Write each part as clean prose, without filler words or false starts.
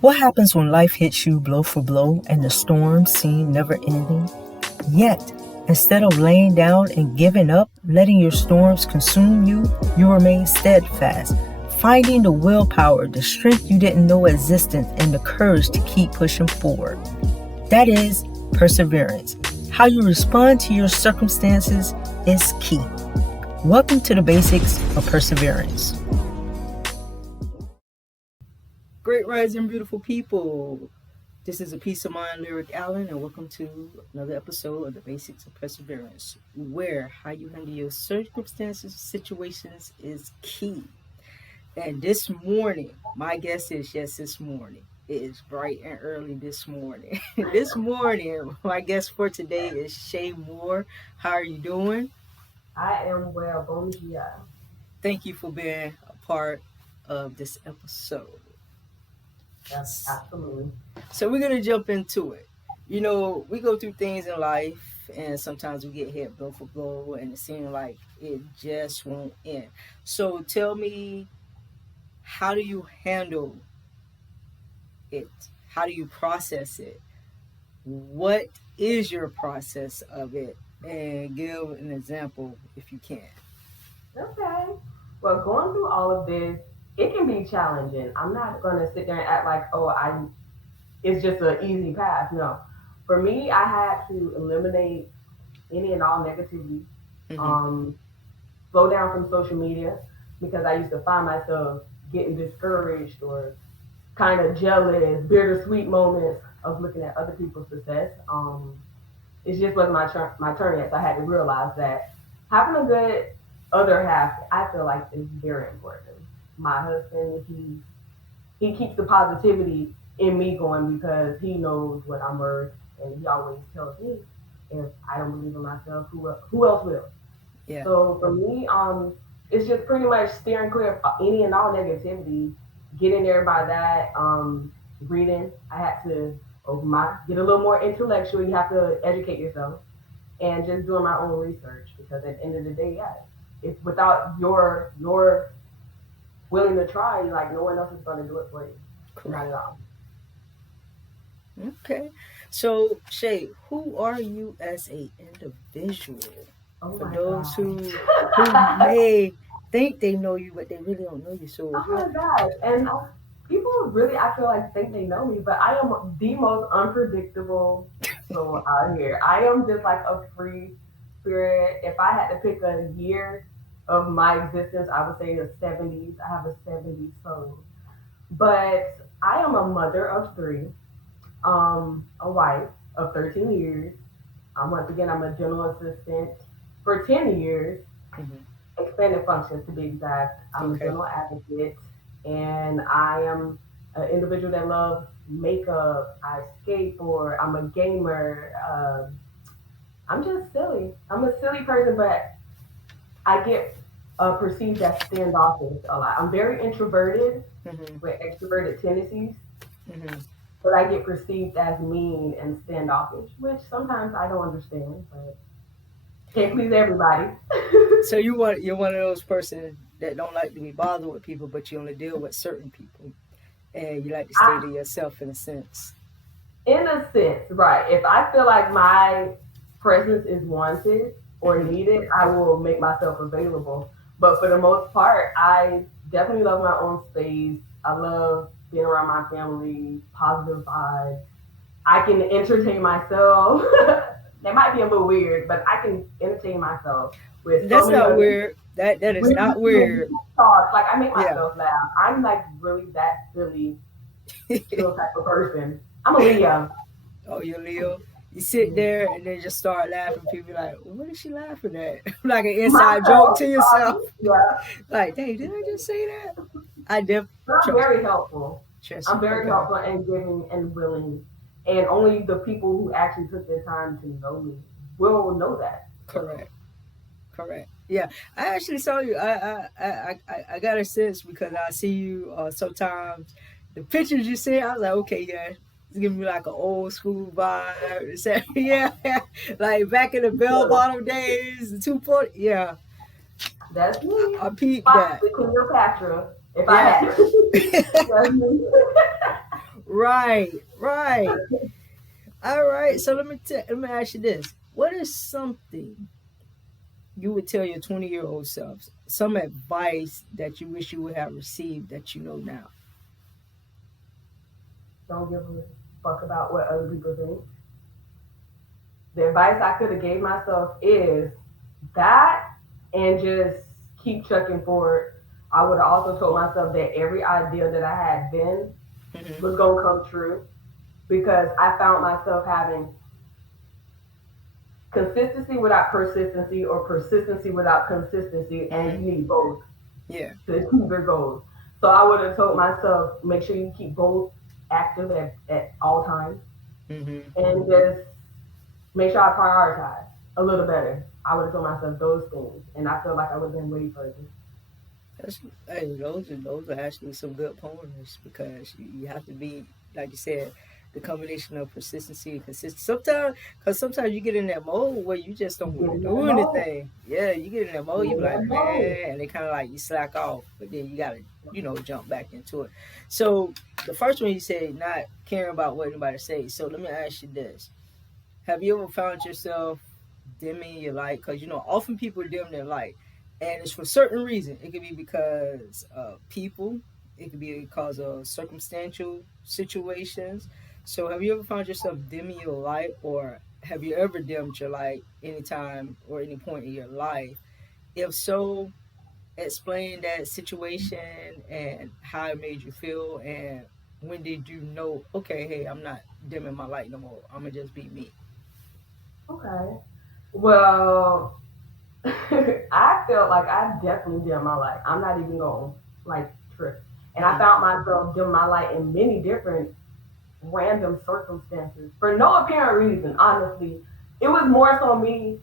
What happens when life hits you blow for blow and the storms seem never ending? Yet, instead of laying down and giving up, letting your storms consume you, you remain steadfast, finding the willpower, the strength you didn't know existed, and the courage to keep pushing forward. That is perseverance. How you respond to your circumstances is key. Welcome to the basics of perseverance. Great rising, beautiful people. This is a Peace of Mind Lyric Allen, and welcome to another episode of the Basics of Perseverance, where how you handle your circumstances, situations is key. And this morning, my guess is this morning. It is bright and early this morning. This morning, my guest for today is Shay Moore. How are you doing? I am well, bon dia. Thank you for being a part of this episode. Yes, absolutely. So we're gonna jump into it. You know, we go through things in life, and sometimes we get hit blow for blow, and it seems like it just won't end. So tell me, how do you handle it? How do you process it? What is your process of it? And give an example if you can. Okay. Well, going through all of this, it can be challenging. I'm not gonna sit there and act like, it's just an easy path. No. For me, I had to eliminate any and all negativity. Mm-hmm. Um, Slow down from social media because I used to find myself getting discouraged or kind of jealous, bittersweet moments of looking at other people's success. It just wasn't my turn yet. So I had to realize that having a good other half, I feel like is very important. My husband, he keeps the positivity in me going because he knows what I'm worth, and he always tells me if I don't believe in myself, who else will? Yeah. So for me, it's just pretty much steering clear of any and all negativity. Getting there by that, reading. I had to get a little more intellectual. You have to educate yourself, and just doing my own research because at the end of the day, yeah, if without your willing to try, like no one else is going to do it for you. Not Correct. at all. Okay. So Shay, who are you as a individual? Oh For my those who god. may think they know you, but they really don't know you. So Oh how? my gosh. And people really, I feel like, think they know me, but I am the most unpredictable soul out here. I am just like a free spirit. If I had to pick a year of my existence, I would say the 70s. I have a 70s soul. But I am a mother of three, a wife of 13 years. Once again, I'm a general assistant for 10 years, Mhm. expanded functions to be exact. I'm a Okay. general advocate, and I am an individual that loves makeup. I skateboard. I'm a gamer. I'm just silly. I'm a silly person, but I get perceived as standoffish a lot. I'm very introverted Mhm. with extroverted tendencies, Mhm. but I get perceived as mean and standoffish, which sometimes I don't understand, but can't please everybody. So you're one of those persons that don't like to be bothered with people, but you only deal with certain people, and you like to stay I, to yourself in a sense. in a sense, right. If I feel like my presence is wanted or Mhm. needed, I will make myself available. But for the most part, I definitely love my own space. I love being around my family, positive vibes. I can entertain myself. That might be a little weird, but I can entertain myself with so That's many not other weird. That is really not silly weird. thoughts. Like I make Yeah. myself laugh. I'm like really that silly, chill type of person. I'm a Leo. Oh, you Leo. You sit there and then just start laughing. People be like, what is she laughing at? Like an inside joke Myself, to yourself. yeah. Like, dang, did I just say that? I def But I'm trust very helpful. trust I'm me. very Okay. helpful and giving and willing. And only the people who actually took the time to know me will know that. So Correct. Correct. Yeah, I actually saw you. I got a sense because I see you sometimes. The pictures you see, I was like, okay, yeah, it's giving me like an old school vibe. Yeah, like back in the bell yeah, bottom days, the 240. Yeah, that's me. I peeped that. Possibly Cleopatra if I Yeah. had. That's me. Right, right. All right. So let me ask you this: what is something you would tell your 20-year-old self? Some advice that you wish you would have received that you know now. Don't give a fuck about what other people think. The advice I could have gave myself is that, and just keep trucking forward. I would have also told myself that every idea that I had then Hmm. was gonna come true, because I found myself having consistency without persistency, or persistency without consistency, and Hmm. you need both Yeah. to achieve your goals. So I would have told myself, make sure you keep both active at all times, Hmm. and just make sure I prioritize a little better. I would have told myself those things, and I feel like I would have been way further. That's, hey, those are actually some good pointers because you have to be, like you said, the combination of persistency and consistency. Sometimes, because sometimes you get in that mode where you just don't want to Getting that do mode, anything. Yeah, you get in that mode, you getting be that like, mode. man, and they kind of like you slack off, but then you gotta, jump back into it. So the first one you said, not caring about what anybody says. So let me ask you this: have you ever found yourself dimming your light? Because often people dim their light, and it's for certain reason. It could be because of people. It could be because of circumstantial situations. So, have you ever found yourself dimming your light, or have you ever dimmed your light anytime or any point in your life? If so, explain that situation and how it made you feel, and when did you know? Okay, hey, I'm not dimming my light no more. I'm gonna just be me. Okay. Well, I felt like I definitely did my life. I'm not even going like trip. And I Hmm. found myself doing my life in many different random circumstances for no apparent reason. Honestly, it was more so me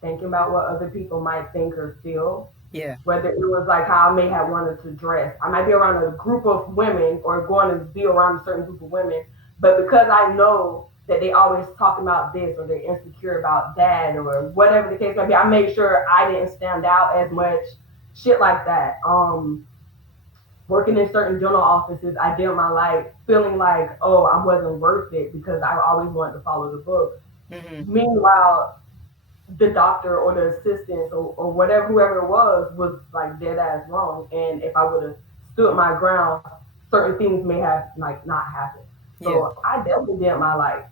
thinking about what other people might think or feel. Yeah. Whether it was like how I may have wanted to dress. I might be around a group of women or going to be around a certain group of women, but because I know that they always talking about this or they're insecure about that or whatever the case may be, I made sure I didn't stand out as much. Shit like that. Working in certain dental offices, I did my life feeling like, oh, I wasn't worth it because I always wanted to follow the book. Hmm. Meanwhile, the doctor or the assistant or whatever, whoever it was like dead ass wrong. And if I would have stood my ground, certain things may have like not happened. Yeah. So I definitely did my life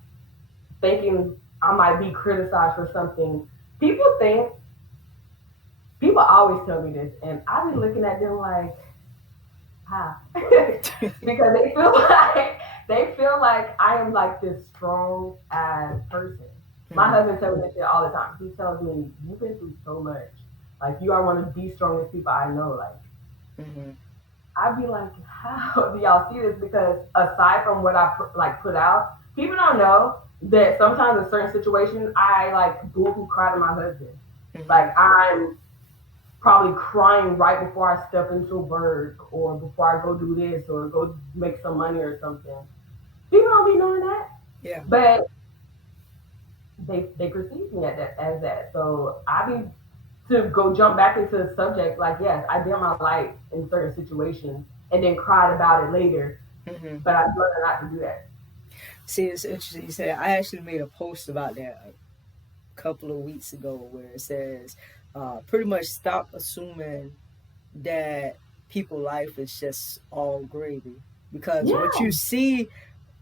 thinking I might be criticized for something. People think, people always tell me this, and I be looking at them like, how? Because they feel like I am like this strong ass person. My Hmm. husband tells me this shit all the time. He tells me, you've been through so much. Like you are one of the strongest people I know. Like Hmm. I'd be like, how do y'all see this? Because aside from what I like put out, people don't know that sometimes in certain situations I like boo-hoo cry to my husband. Hmm. Like I'm probably crying right before I step into work or before I go do this or go make some money or something. People don't be knowing that, Yeah. but they perceive me at that as that. So I be to go jump back into the subject. Like yes, I did my life in certain situations and then cried about it later, Hmm. but I learned not to do that. See, it's interesting you said that. I actually made a post about that a couple of weeks ago where it says, pretty much stop assuming that people life is just all gravy, because what Yeah, you see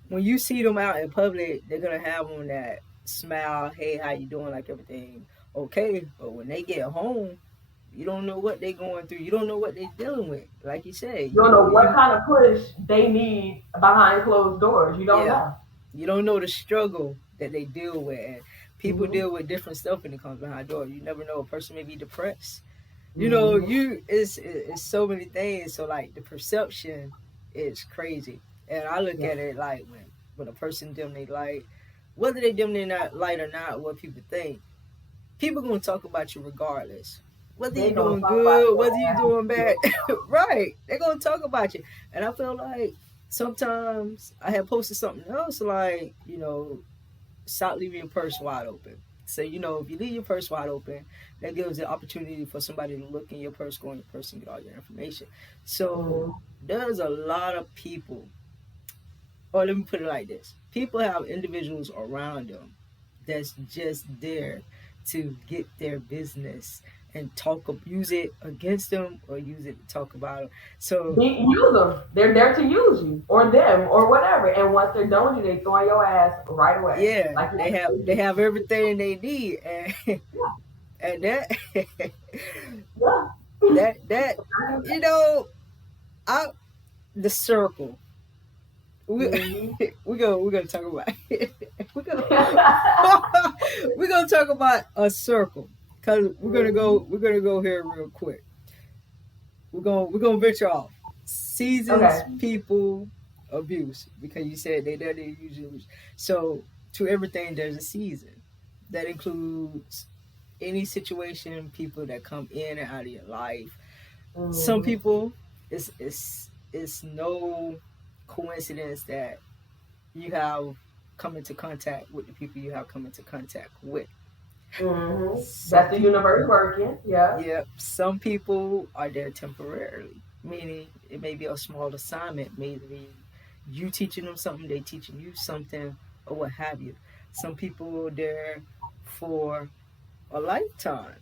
when you see them out in public, they're gonna have on that smile, hey, how you doing, like everything okay, but when they get home, you don't know what they're going through. You don't know what they're dealing with. Like you said, you don't know what kind of push they need behind closed doors. You don't yeah, know. you don't know the struggle that they deal with. And people Mm-hmm. deal with different stuff when it comes behind doors. You never know, a person may be depressed. Mm-hmm. It's so many things. So like the perception is crazy. And I look Yeah. at it like when a person dim their light, whether they dim their not light or not, what people think, people gonna talk about you regardless. Whether They you're gonna doing talk about good, your whether you're ass doing bad, still. right? They're gonna talk about you. And I feel like sometimes I have posted something else like, stop leaving your purse wide open. So, if you leave your purse wide open, that gives the opportunity for somebody to look in your purse, go in your purse, and get all your information. So Mm-hmm. there's a lot of people or let me put it like this: people have individuals around them that's just there to get their business and use it against them or use it to talk about them. So Use them. They're there to use you or them or whatever. And once they're done with you, they throw your ass right away. yeah, Like they have everything they need, and and that yeah. that you know, I the circle. We Mhm. we're gonna talk about it. We're gonna talk about a circle because we're gonna go here real quick. We're gonna venture off seasons, Okay. people, abuse, because you said they usually. So to everything there's a season. That includes any situation, people that come in and out of your life. Some Mhm. people, it's no coincidence that you have come into contact with the people you have come into contact with. Mhm. Some That's the people, universe working. Yeah. yeah, some people are there temporarily, meaning it may be a small assignment, maybe you teaching them something, they teaching you something, or what have you. Some people are there for a lifetime.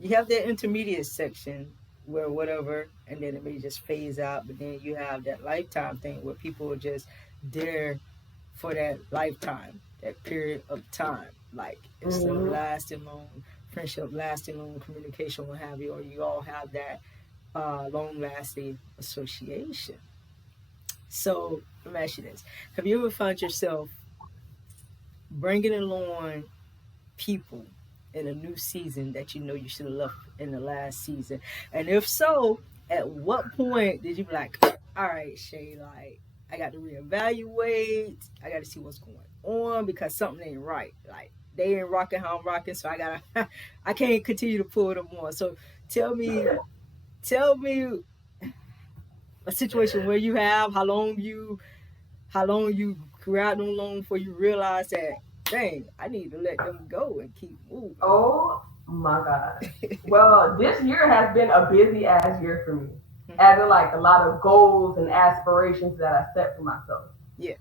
You have that intermediate section where whatever, and then it may just phase out, but then you have that lifetime thing where people are just there for that lifetime, that period of time. Like instead of Mhm. lasting long, friendship lasting long, communication, what have you, or you all have that long lasting association. So let me ask you this: have you ever found yourself bringing along people in a new season that you know you should have left in the last season? And if so, at what point did you be like, all right, Shay, like, I got to reevaluate. I got to see what's going on because something ain't right. Like, they ain't rocking how I'm rocking, so I gotta, I can't continue to pull them on. So tell me a situation where you have how long you crowd them long before you realize that, dang, I need to let them go and keep moving. Oh my gosh. Well, this year has been a busy ass year for me. As in like a lot of goals and aspirations that I set for myself. Yeah.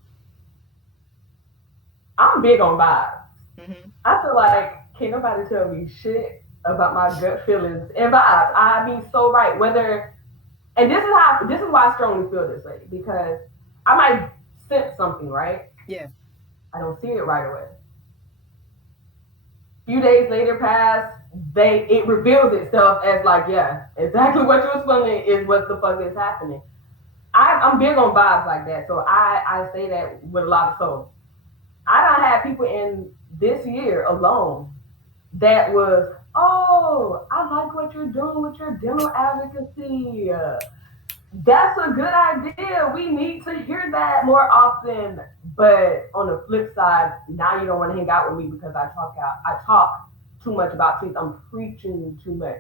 I'm big on vibes. Hmm. I feel like can't nobody tell me shit about my gut feelings and vibes. I mean so right. Whether and this is why I strongly feel this way because I might sense something, right? Yeah. I don't see it right away. Few days later pass, it reveals itself as like, yeah, exactly what you was feeling is what the fuck is happening. I'm big on vibes like that, so I say that with a lot of soul. I don't have people in this year alone that was, oh, I like what you're doing with your dental advocacy. That's a good idea. We need to hear that more often. But on the flip side, now you don't want to hang out with me because I talk too much about teeth. I'm preaching too much.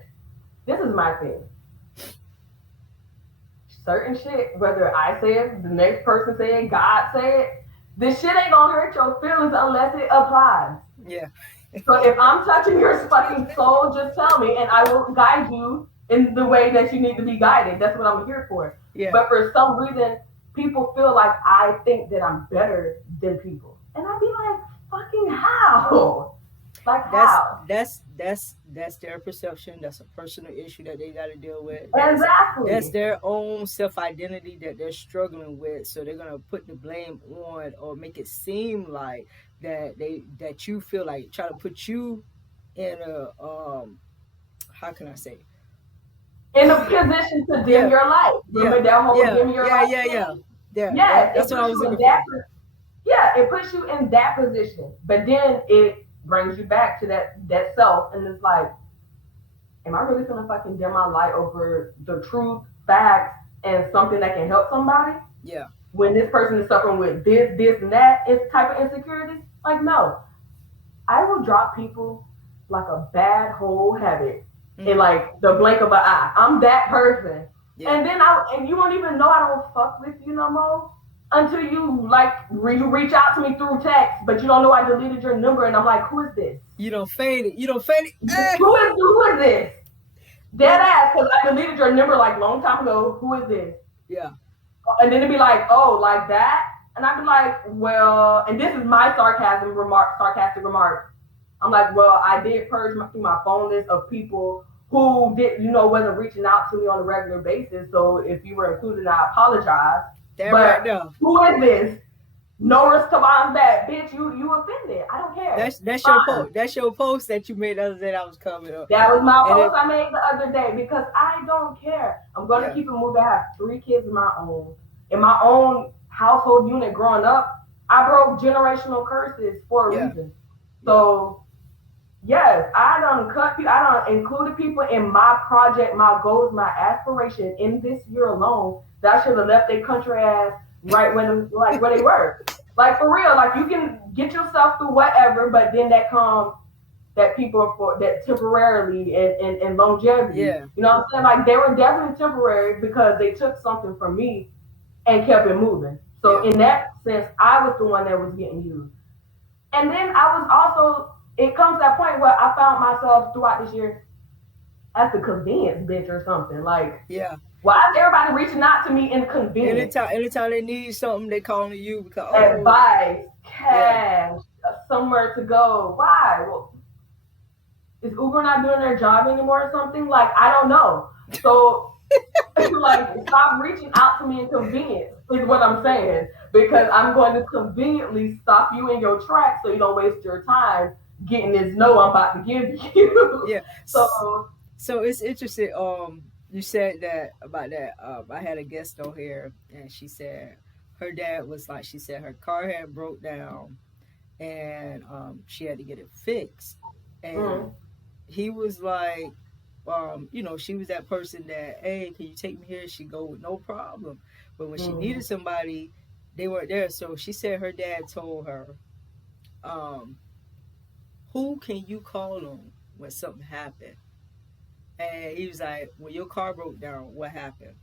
This is my thing. Certain shit, whether I say it, the next person say it, God say it, this shit ain't gonna hurt your feelings unless it applies. Yeah. So if I'm touching your fucking soul, just tell me and I will guide you in the way that you need to be guided. That's what I'm here for. Yeah. But for some reason, people feel like I think that I'm better than people. And I'd be like, fucking how? Like That's how? that's their perception. That's a personal issue that they got to deal with. That's Exactly. their own self identity that they're struggling with. So they're gonna put the blame on or make it seem like that you feel like try to put you in a how can I say, In a position to dim yeah, your light. yeah, Remember that whole yeah, dim your yeah, light yeah, yeah, thing? yeah. Yes, That's it what I puts was you in looking that for. yeah, it puts you in that position. But then it brings you back to that self and it's like, am I really gonna fucking dim my light over the truth, facts, and something that can help somebody? Yeah. When this person is suffering with this, and that is type of insecurity? Like, no. I will drop people like a bad whole habit in Hmm. like the blink of an eye. I'm that person. Yeah. And then and you won't even know I don't fuck with you no more until you like you reach out to me through text, but you don't know I deleted your number, and I'm like, who is this? You don't fade it. You don't fade it. Who is this? Dead You. ass, because I deleted your number like long time ago. Who is this? Yeah. And then it'd be like, oh, like that. And I'd be like, well, and this is my sarcastic remark. I'm like, well, I did purge through my phone list of people who wasn't reaching out to me on a regular basis. So if you were included, I apologize. That But right now. who is this? No response back, bitch. You offended. I don't care. That's your post. That's your post that you made the other day. That was coming up. That was my post I made the other day because I don't care. I'm gonna keep it moving. I have 3 kids of my own. In my own household unit growing up, I broke generational curses for a reason. So yes, I done included people in my project, my goals, my aspiration in this year alone that I should have left their country ass right when like where they were. Like for real, like you can get yourself through whatever, but then that people for that temporarily and longevity. Yeah. You know what I'm saying? Like they were definitely temporary because they took something from me and kept it moving. So in that sense, I was the one that was getting used. And then I was also, it comes to that point where I found myself throughout this year as the convenience bitch or something. Like, why is everybody reaching out to me in convenience? Anytime they need something, they calling you because advice, cash, somewhere to go. Why? Well, is Uber not doing their job anymore or something? Like, I don't know. So, like, stop reaching out to me in convenience is what I'm saying. Because I'm going to conveniently stop you in your tracks so you don't waste your time getting this no I'm about to give you. Yeah. So it's interesting. You said that about that. I had a guest on here, and she said her dad was like, she said her car had broke down, and she had to get it fixed, and he was like, she was that person that, hey, can you take me here? She go with no problem, but when she needed somebody, they weren't there. So she said her dad told her, who can you call on when something happened? And he was like, when your car broke down, what happened?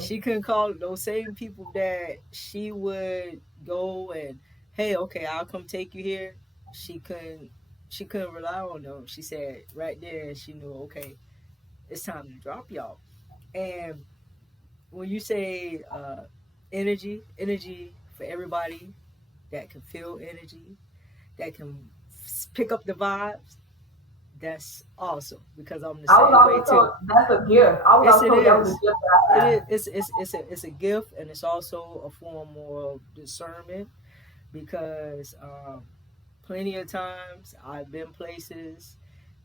She couldn't call those same people that she would go and, hey, okay, I'll come take you here. She couldn't rely on them. She said right there, she knew, okay, it's time to drop y'all. And when you say energy for everybody that can feel energy, that can pick up the vibes, that's awesome because I'm the same way too. That's a gift. I was also that was a gift that I had. It's a gift, and it's also a form of discernment because plenty of times I've been places,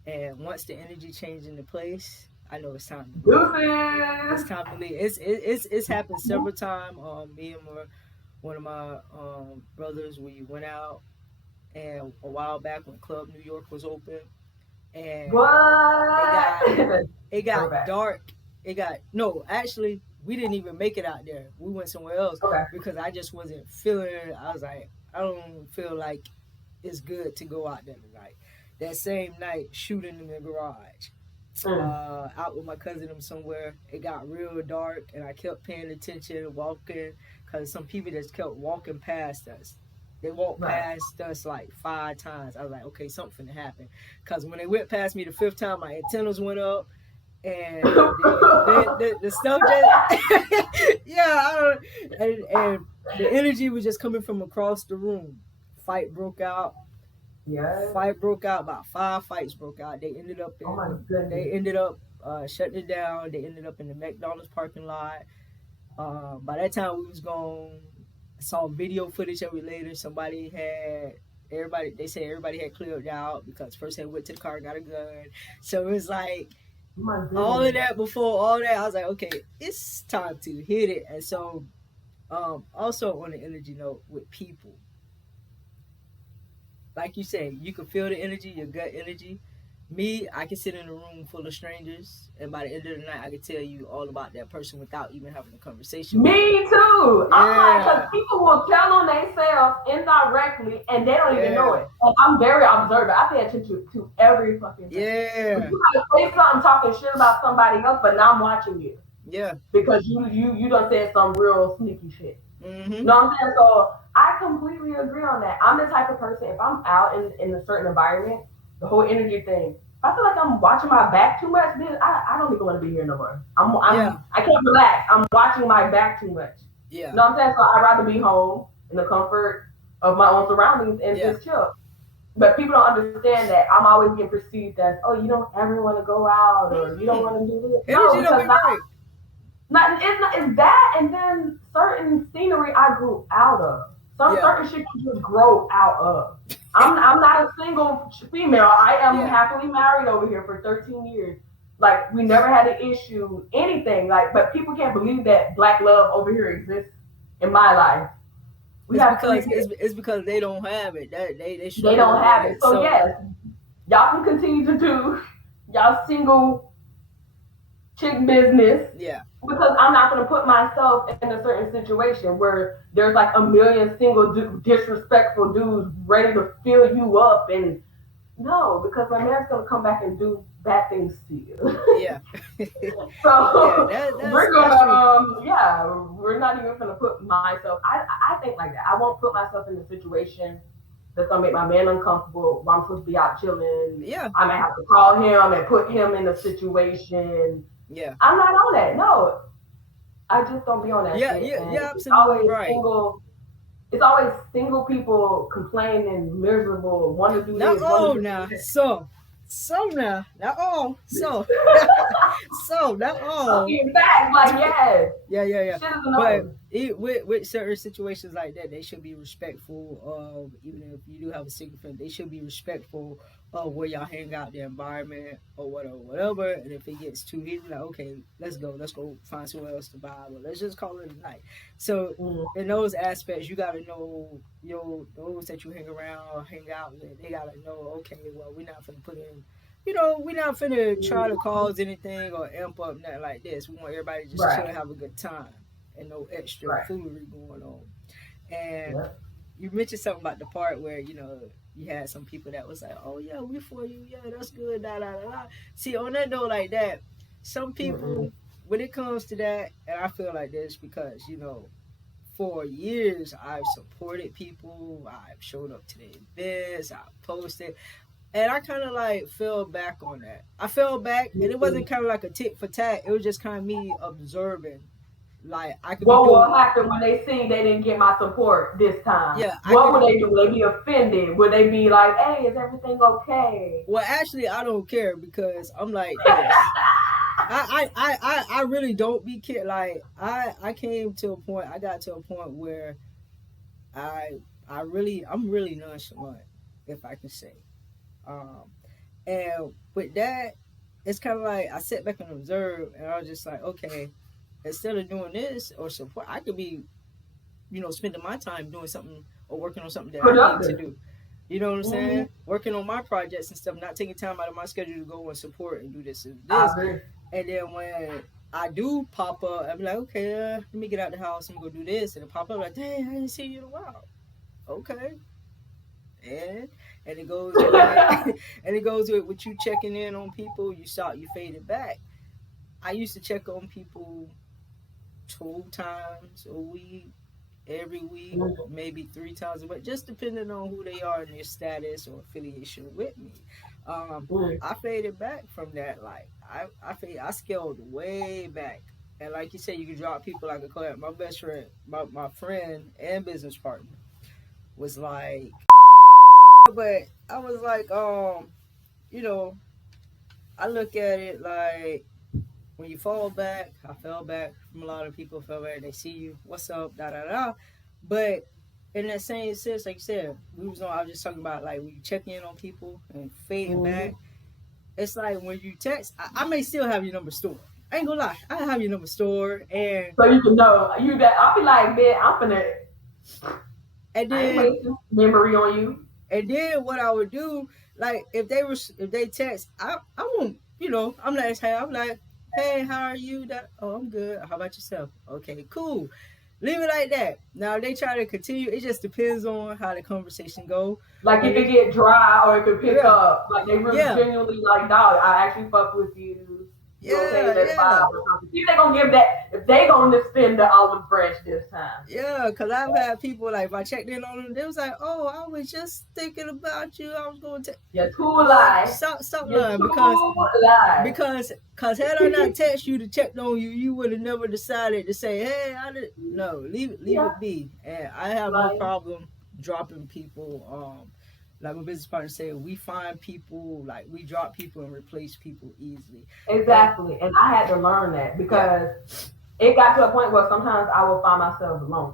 and once the energy changes into place, I know it's time to leave. It's time to leave. It's happened several times. Me and one of my brothers, we went out, and a while back when Club New York was open, and it got dark. It got no, actually, we didn't even make it out there. We went somewhere else because I just wasn't feeling it. I was like, I don't feel like it's good to go out there tonight. That same night, shooting in the garage. Out with my cousin them somewhere. It got real dark, and I kept paying attention, walking, because some people just kept walking past us. They walked past us like 5 times. I was like, okay, something happened. Because when they went past me the 5th time, my antennas went up, and the stuff just, and the energy was just coming from across the room. Fight broke out. Fight broke out. About 5 fights broke out. They ended up shutting it down. They ended up in the McDonald's parking lot. By that time, we was gone. I saw video footage of it later. They said everybody had cleared out because first they went to the car and got a gun. So it was like all of that before all that. I was like, okay, it's time to hit it. And so, also on the energy note with people, like you say, you can feel the energy, your gut energy. Me, I can sit in a room full of strangers, and by the end of the night, I can tell you all about that person without even having a conversation. Me too. I'm like, because people will tell on themselves indirectly, and they don't even know it. And I'm very observant. I pay attention to every fucking thing. Yeah. You might say something talking shit about somebody else, but now I'm watching you. Yeah. Because you done said some real sneaky shit. Mm-hmm. You know what I'm saying? So I completely agree on that. I'm the type of person, if I'm out in a certain environment, the whole energy thing, I feel like I'm watching my back too much, then I don't even want to be here no more. I can't relax. I'm watching my back too much. You know what I'm saying? So I'd rather be home in the comfort of my own surroundings and just chill. But people don't understand that I'm always getting perceived as, oh, you don't ever want to go out or you don't want to do this. No, because it's that, and then certain scenery I grew out of. Certain shit you just grow out of. I'm not a single female. I am happily married over here for 13 years. Like, we never had an issue, anything. Like, but people can't believe that black love over here exists in my life. It's because they don't have it. They don't have it. So yes, y'all can continue to do y'all single chick business. Yeah. Because I'm not going to put myself in a certain situation where there's like a million single disrespectful dudes ready to fill you up, and no, because my man's going to come back and do bad things to you. Yeah. So we're gonna we're not even gonna put myself. I think like that. I won't put myself in a situation that's gonna make my man uncomfortable while I'm supposed to be out chilling. Yeah. I may have to call him and put him in a situation. Yeah. I'm not on that. No. I just don't be on that. Yeah, shit. yeah, absolutely right. It's always single people complaining, miserable, want to do this. Not all. In fact, like, yes. Yeah. But with certain situations like that, they should be respectful of, even if you do have a single friend, they should be respectful of where y'all hang out, the environment, or whatever. And if it gets too heated, like, okay, let's go find somewhere else to vibe, or let's just call it a night. So in those aspects, you gotta know those that you hang out with, they gotta know, okay, well, we're not gonna put in, we're not finna try to cause anything or amp up nothing like this. We want everybody to just chill and have a good time and no extra foolery going on. And you mentioned something about the part where, you had some people that was like, oh yeah, we for you, yeah, that's good, da da da da. See, on that note like that, some people, when it comes to that, and I feel like this because, for years I've supported people, I've showed up to the events, I've posted, and I kind of like fell back on that. I fell back, and it wasn't kind of like a tit for tat. It was just kind of me observing. Like, I could. What will happen when they see they didn't get my support this time? Yeah. What would they do? Would they be offended? Would they be like, "Hey, is everything okay?" Well, actually, I don't care because I'm like this. I really don't be care. Like, I got to a point where I'm really nonchalant, if I can say. And with that, it's kind of like I sit back and observe, and I was just like, okay, instead of doing this or support, I could be, spending my time doing something or working on something that I need to do. You know what I'm saying? Working on my projects and stuff, not taking time out of my schedule to go and support and do this and this. And then when I do pop up, I'm like, okay, let me get out the house and go do this. And it pop up like, dang, I didn't see you in a while. Okay. And it goes with you checking in on people. You faded back. I used to check on people 2 times a week, every week, maybe 3 times a week, just depending on who they are and their status or affiliation with me. I faded back from that. Like, I scaled way back. And like you said, you can drop people like a collab. My best friend, my friend and business partner was like, but I was like, I look at it like, when you fall back, I fell back from a lot of people, fell back, they see you, what's up, da da da. But in that same sense, like you said, I was just talking about, like, when you check in on people and fading back, it's like when you text, I may still have your number stored. I ain't gonna lie, I have your number stored, and so you can know I'll be like, man, I'm finna, and then I ain't wasting memory on you. And then what I would do, like, if they text, I won't, I'm like, hey, how are you? Oh, I'm good. How about yourself? Okay, cool. Leave it like that. Now, if they try to continue, it just depends on how the conversation go. Like, if it get dry or if it pick up, like, they really genuinely like, dog, I actually fuck with you. You know what I'm saying? Yeah, That's yeah. five or something. See if they gonna give that. If they gonna spend the olive branch this time. Yeah, because I've had people like, if I checked in on them, they was like, oh, I was just thinking about you. I was going to, You're too boy, lie. stop You're lying too lie. because had I not text you to check on you, you would have never decided to say, hey, I didn't. No, leave Yeah. it be. And I have no Like, problem dropping people. Like my business partner said, we find people, like we drop people and replace people easily. exactly. And I had to learn that because it got to a point where sometimes I would find myself alone.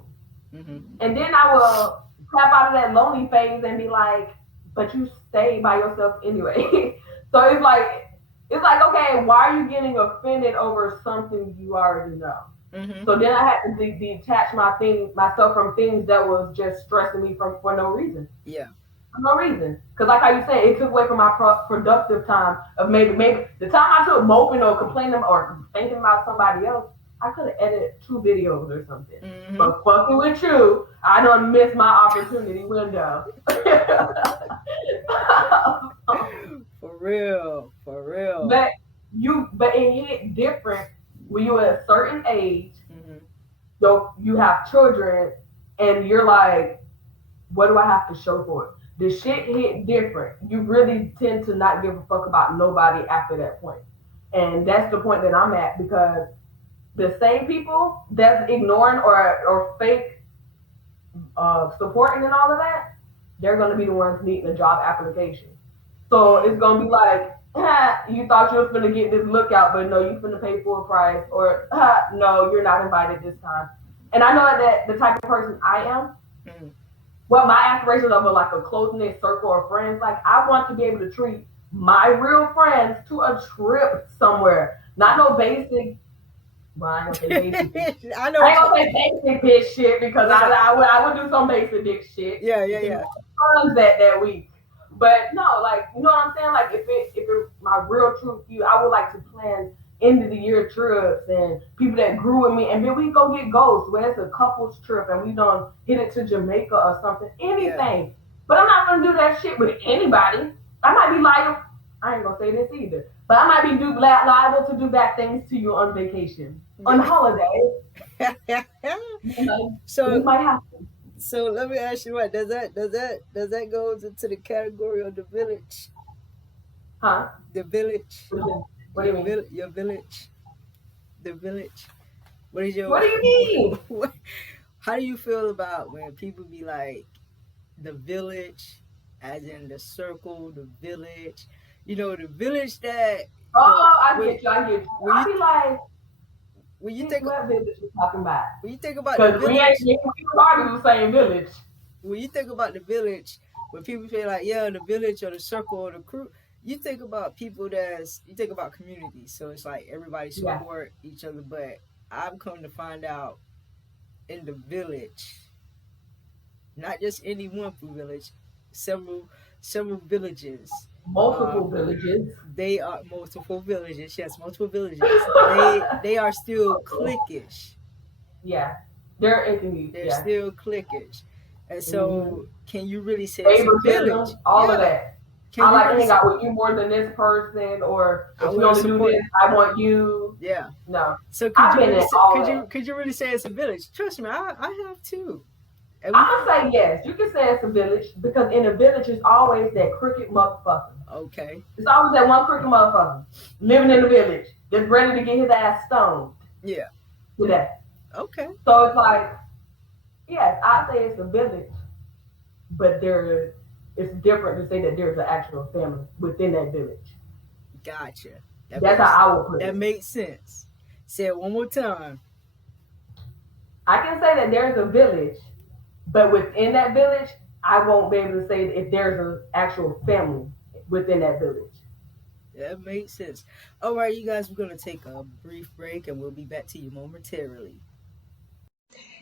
Mm-hmm. And then I will tap out of that lonely phase and be like, but you stay by yourself anyway. So it's like, okay, why are you getting offended over something you already know? Mm-hmm. So then I had to detach myself from things that was just stressing me from for no reason. Yeah. For no reason. Because like how you said, it took away from my productive time of maybe the time I took moping or complaining or thinking about somebody else. I could have edited 2 videos or something. Mm-hmm. But fucking with you, I don't miss my opportunity window. For real. but but it hit different when you at a certain age. Mm-hmm. So you have children, and you're like, what do I have to show for it? The shit hit different. You really tend to not give a fuck about nobody after that point. And that's the point that I'm at because the same people that's ignoring or fake supporting and all of that, they're going to be the ones needing a job application. So it's going to be like, you thought you was going to get this lookout, but no, you finna pay full price, or no, you're not invited this time. And I know that the type of person I am, Mm-hmm. well, my aspirations of like a close knit circle of friends, like I want to be able to treat my real friends to a trip somewhere, not no basic. Well, I ain't gonna say basic. I know. I ain't gonna say basic bitch shit because Yeah. I would do some basic dick shit. Yeah. Times that week. But no, like you know what I'm saying? Like if it my real truth you, I would like to plan end of the year trips and people that grew with me and then we go get ghosts where it's a couples trip and we don't hit it to Jamaica or something. Anything. Yeah. But I'm not gonna do that shit with anybody. I might be liable. I ain't gonna say this either. But I might be liable to do bad things to you on vacation. On holidays. You know, so it might happen. So let me ask you, what does that go into the category of the village? Huh? The village. What do you mean? Your village. The village. What is your? What do you mean? How do you feel about when people be like, the village, as in the circle, the village? You know, the village that. I get you. I be like. When you think what village you talking about? When you think about the village, we are the same village. When you think about the village, when people say like, yeah, the village or the circle or the crew, you think about people you think about community. So it's like everybody support each other. But I've come to find out in the village, not just any one village, several villages. Multiple villages. They are multiple villages. Yes, multiple villages. they are still cliquish. Yeah, they're still cliquish. And so, can you really say it's a village? All of that. I like to hang out with you more than this person, or if you only do this, I want you. Yeah. No. So could you really say it's a village? Trust me, I have too. I'm gonna say yes. You can say it's a village because in a village it's always that crooked motherfucker. Okay. It's always that one crooked motherfucker living in the village that's ready to get his ass stoned. Yeah. Today. Okay. So it's like, yes, I say it's a village, but it's different to say that there's an actual family within that village. Gotcha. That's how I would put it. That makes sense. Say it one more time. I can say that there's a village, but within that village, I won't be able to say if there's an actual family within that village. That makes sense. All right, you guys, we're going to take a brief break and we'll be back to you momentarily.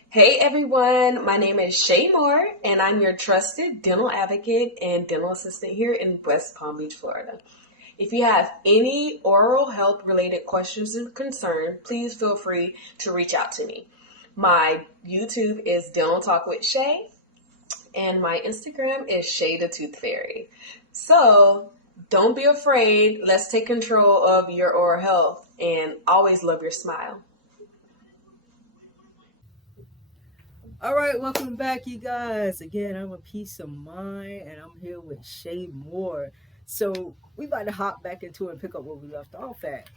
Hey everyone, my name is Shay Moore and I'm your trusted dental advocate and dental assistant here in West Palm Beach, Florida. If you have any oral health related questions and concerns, please feel free to reach out to me. My YouTube is Dental Talk with Shay and my Instagram is Shaythetoothfairy. So don't be afraid. Let's take control of your oral health and always love your smile. All right, welcome back, you guys. Again, I'm a peace of mind, and I'm here with Shay Moore. So we about to hop back into it and pick up where we left off at.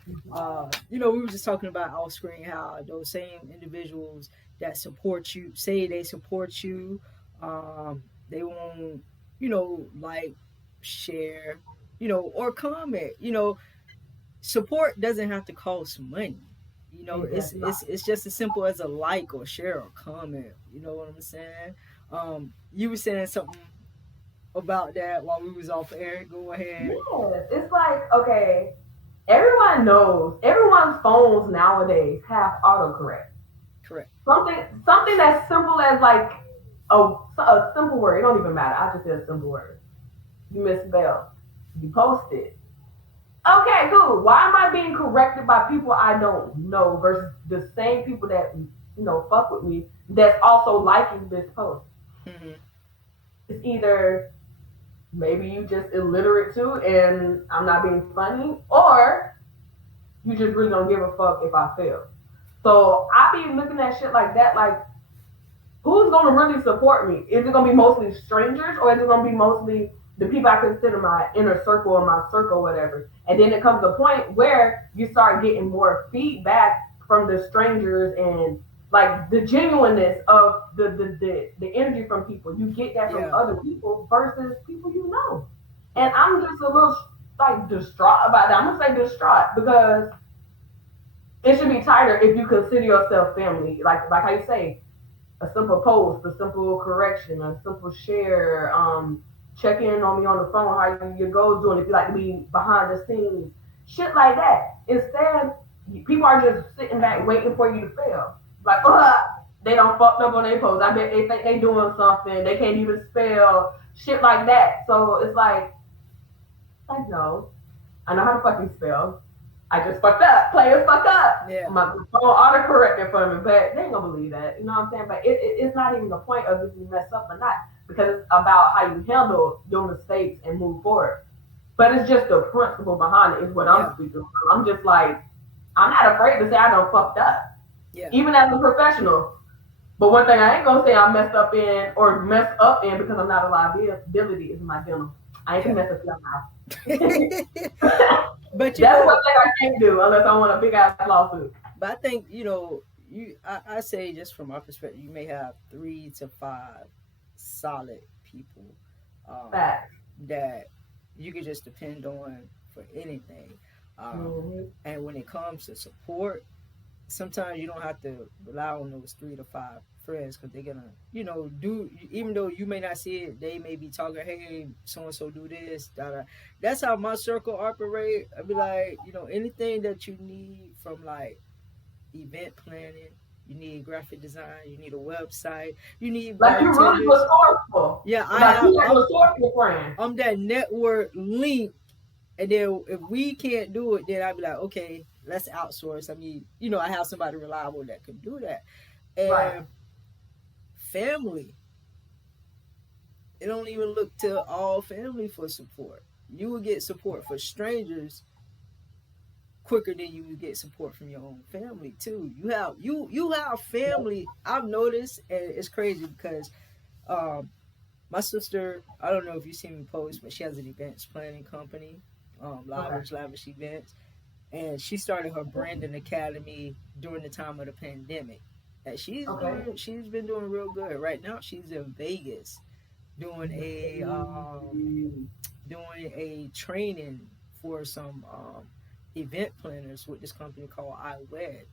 We were just talking about off screen how those same individuals that support you say they support you, they won't, like, share, or comment. Support doesn't have to cost money. It's just as simple as a like or share or comment. You know what I'm saying? You were saying something about that while we was off air. Go ahead. Yes, it's like, okay, everyone knows, everyone's phones nowadays have autocorrect. Correct. Something as simple as like a simple word. It don't even matter. I just said a simple word. You misspelled. You posted. Okay, cool. Why am I being corrected by people I don't know versus the same people that fuck with me that's also liking this post? Mm-hmm. It's either maybe you just illiterate too, and I'm not being funny, or you just really don't give a fuck if I fail. So I be looking at shit like that, like, who's gonna really support me? Is it gonna be mostly strangers, or is it gonna be mostly the people I consider my inner circle or my circle, whatever? And then it comes to a point where you start getting more feedback from the strangers and like the genuineness of the energy from people. You get that from other people versus people you know. And I'm just a little like distraught about that. I'm gonna say distraught because it should be tighter if you consider yourself family. Like how you say, a simple post, a simple correction, a simple share, check in on me on the phone, how your goals doing, if you like to be behind the scenes, shit like that. Instead, people are just sitting back waiting for you to fail. Like, they don't fucked up on their post. I bet they think they doing something. They can't even spell, shit like that. So it's like no, I know how to fucking spell. I just fucked up. Players fuck up. Yeah. My phone autocorrected for me, but they ain't gonna believe that. You know what I'm saying? But it's not even the point of if you mess up or not, because it's about how you handle your mistakes and move forward. But it's just the principle behind it is what I'm speaking of. I'm just like, I'm not afraid to say I done fucked up. Yeah. Even as a professional. But one thing I ain't gonna say I messed up in or mess up in because I'm not a liability is my dental. I ain't gonna mess up your mouth. But that's one thing I can't do unless I want a big ass lawsuit. But I think I say, just from my perspective, you may have 3 to 5 solid people that you can just depend on for anything. And when it comes to support, sometimes you don't have to rely on those 3 to 5 friends, because they're gonna, do, even though you may not see it, they may be talking, hey, so and so do this. That's how my circle operate. I'd be like, anything that you need from like event planning, you need graphic design, you need a website, you need like you really resourceful. Yeah, I'm that network link. And then if we can't do it, then I'd be like, okay, let's outsource. I mean, I have somebody reliable that can do that. And family, it don't even look to all family for support. You will get support for strangers quicker than you would get support from your own family too. You have family. I've noticed, and it's crazy because my sister, I don't know if you've seen me post, but she has an events planning company, lavish events, and she started her branding academy during the time of the pandemic. And she's been doing real good. Right now, she's in Vegas doing a training for some event planners with this company called iWed.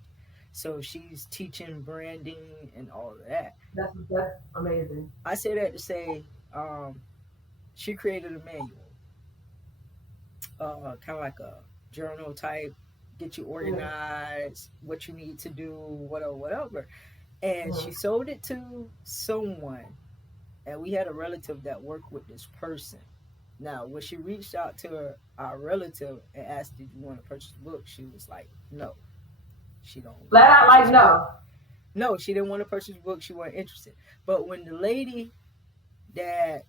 So she's teaching branding and all of that. That's amazing. I say that to say, she created a manual, kind of like a journal type, get you organized, what you need to do, whatever. And she sold it to someone, and we had a relative that worked with this person. Now, when she reached out to our relative and asked, did you want to purchase the book, she was like, no. She don't. Flat out like no. No, she didn't want to purchase the book. She wasn't interested. But when the lady that